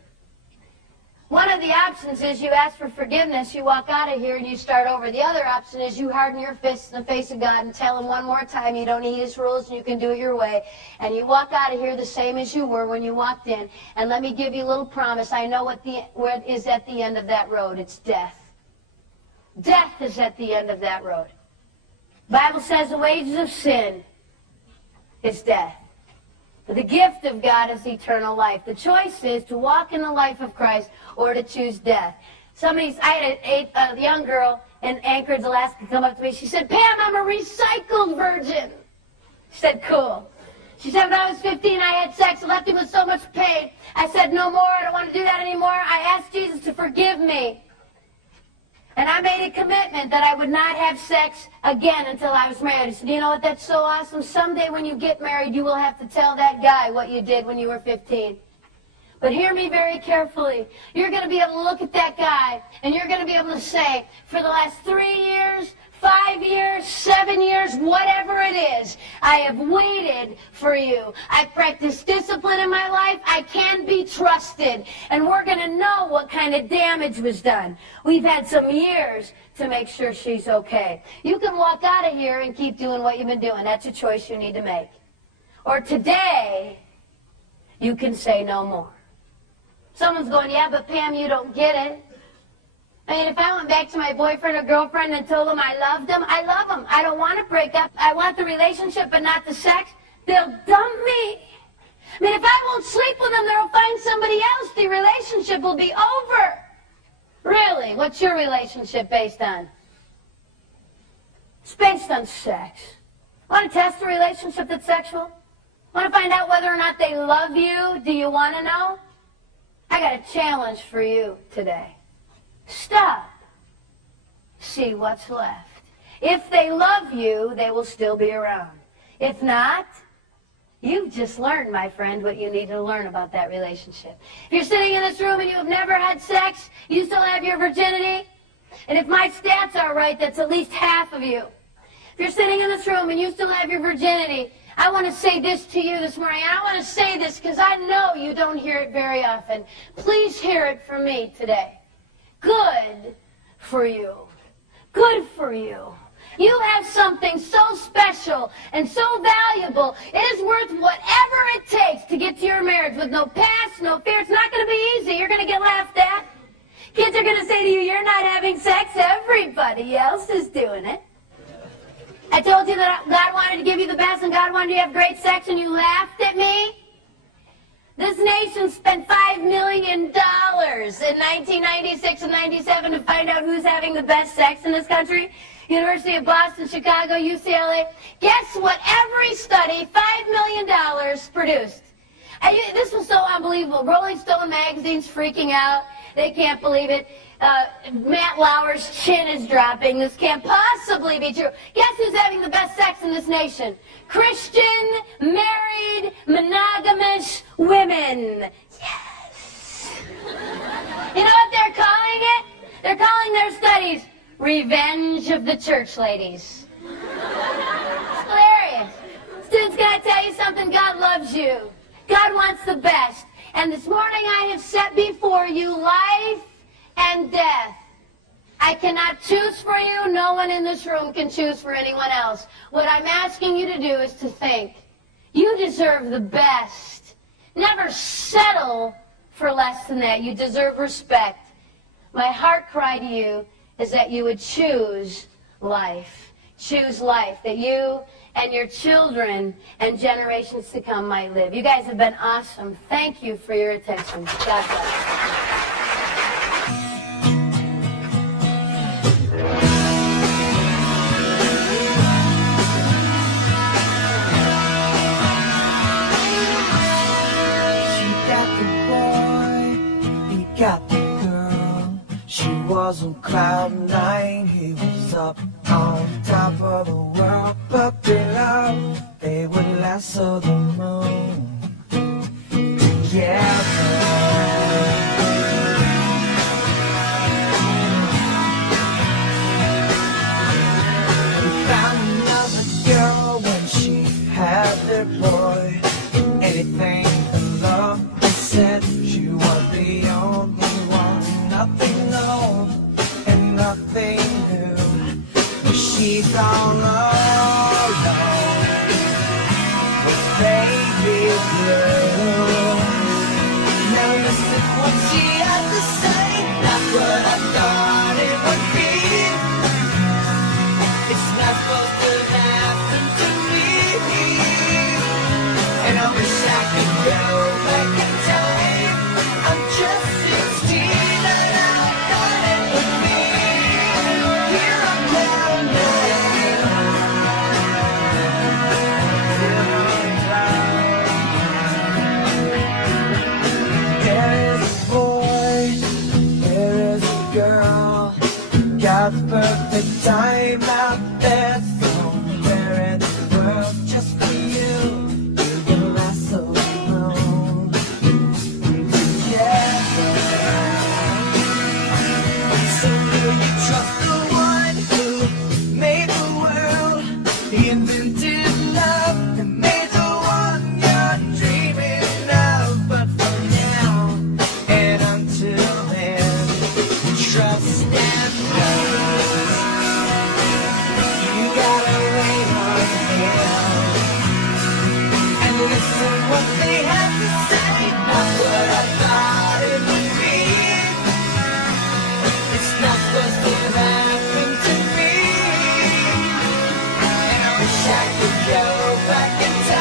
One of the options is you ask for forgiveness, you walk out of here and you start over. The other option is you harden your fists in the face of God and tell him one more time you don't need his rules and you can do it your way. And you walk out of here the same as you were when you walked in. And let me give you a little promise. I know what is at the end of that road. It's death. Death is at the end of that road. The Bible says the wages of sin is death. But the gift of God is eternal life. The choice is to walk in the life of Christ or to choose death. I had a young girl in Anchorage, Alaska, come up to me. She said, Pam, I'm a recycled virgin. She said, cool. She said, when I was 15, I had sex. I left him with so much pain. I said, no more. I don't want to do that anymore. I asked Jesus to forgive me. And I made a commitment that I would not have sex again until I was married. I said, you know what, that's so awesome. Someday when you get married, you will have to tell that guy what you did when you were 15. But hear me very carefully. You're going to be able to look at that guy, and you're going to be able to say, for the last 3 years, 5 years, 7 years, whatever it is, I have waited for you. I've practiced discipline in my life. I can be trusted. And we're going to know what kind of damage was done. We've had some years to make sure she's okay. You can walk out of here and keep doing what you've been doing. That's a choice you need to make. Or today, you can say no more. Someone's going, yeah, but Pam, you don't get it. I mean, if I went back to my boyfriend or girlfriend and told them I loved them, I love them. I don't want to break up. I want the relationship but not the sex. They'll dump me. I mean, if I won't sleep with them, they'll find somebody else. The relationship will be over. Really? What's your relationship based on? It's based on sex. Want to test a relationship that's sexual? Want to find out whether or not they love you? Do you want to know? I got a challenge for you today. Stop. See what's left. If they love you, they will still be around. If not, you've just learned, my friend, what you need to learn about that relationship. If you're sitting in this room and you have never had sex, you still have your virginity. And if my stats are right, that's at least half of you. If you're sitting in this room and you still have your virginity, I want to say this to you this morning. And I want to say this because I know you don't hear it very often. Please hear it from me today. Good for you. Good for you. You have something so special and so valuable. It is worth whatever it takes to get to your marriage with no past, no fear. It's not going to be easy. You're going to get laughed at. Kids are going to say to you, you're not having sex. Everybody else is doing it. I told you that God wanted to give you the best and God wanted you to have great sex and you laughed at me. This nation spent $5 million in 1996 and 97 to find out who's having the best sex in this country. University of Boston, Chicago, UCLA. Guess what every study, $5 million produced? This was so unbelievable. Rolling Stone magazine's freaking out. They can't believe it. Matt Lauer's chin is dropping. This can't possibly be true. Guess who's having the best sex in this nation? Christian, married, monogamous women. Yes. You know what they're calling it? They're calling their studies Revenge of the Church Ladies. It's hilarious. Students, can I tell you something? God loves you. God wants the best. And this morning I have set before you life and death. I cannot choose for you. No one in this room can choose for anyone else. What I'm asking you to do is to think. You deserve the best. Never settle for less than that. You deserve respect. My heart cry to you is that you would choose life. Choose life, that you and your children and generations to come might live. You guys have been awesome. Thank you for your attention. God bless. Got the girl, she was on cloud nine, he was up on top of the world, but below they would lasso the moon together. He found another girl when she had their boy. Anything in love, he said she was the only one. Nothing old and nothing new, but she's all alone with baby blue. Now listen what she had to say, not what I thought it would be. It's not supposed to happen to me, and I wish I could go back in time. I'm just 16 and I thought it would be. Here I'm down now. There is a boy, there is a girl, got perfect time out there somewhere in the world just for you. He invented love and made the one you're dreaming of. But for now and until then, trust and love. You gotta wait on him and listen what they have to say, not what I thought it would be. It's not supposed to happen to me. I could go back in time.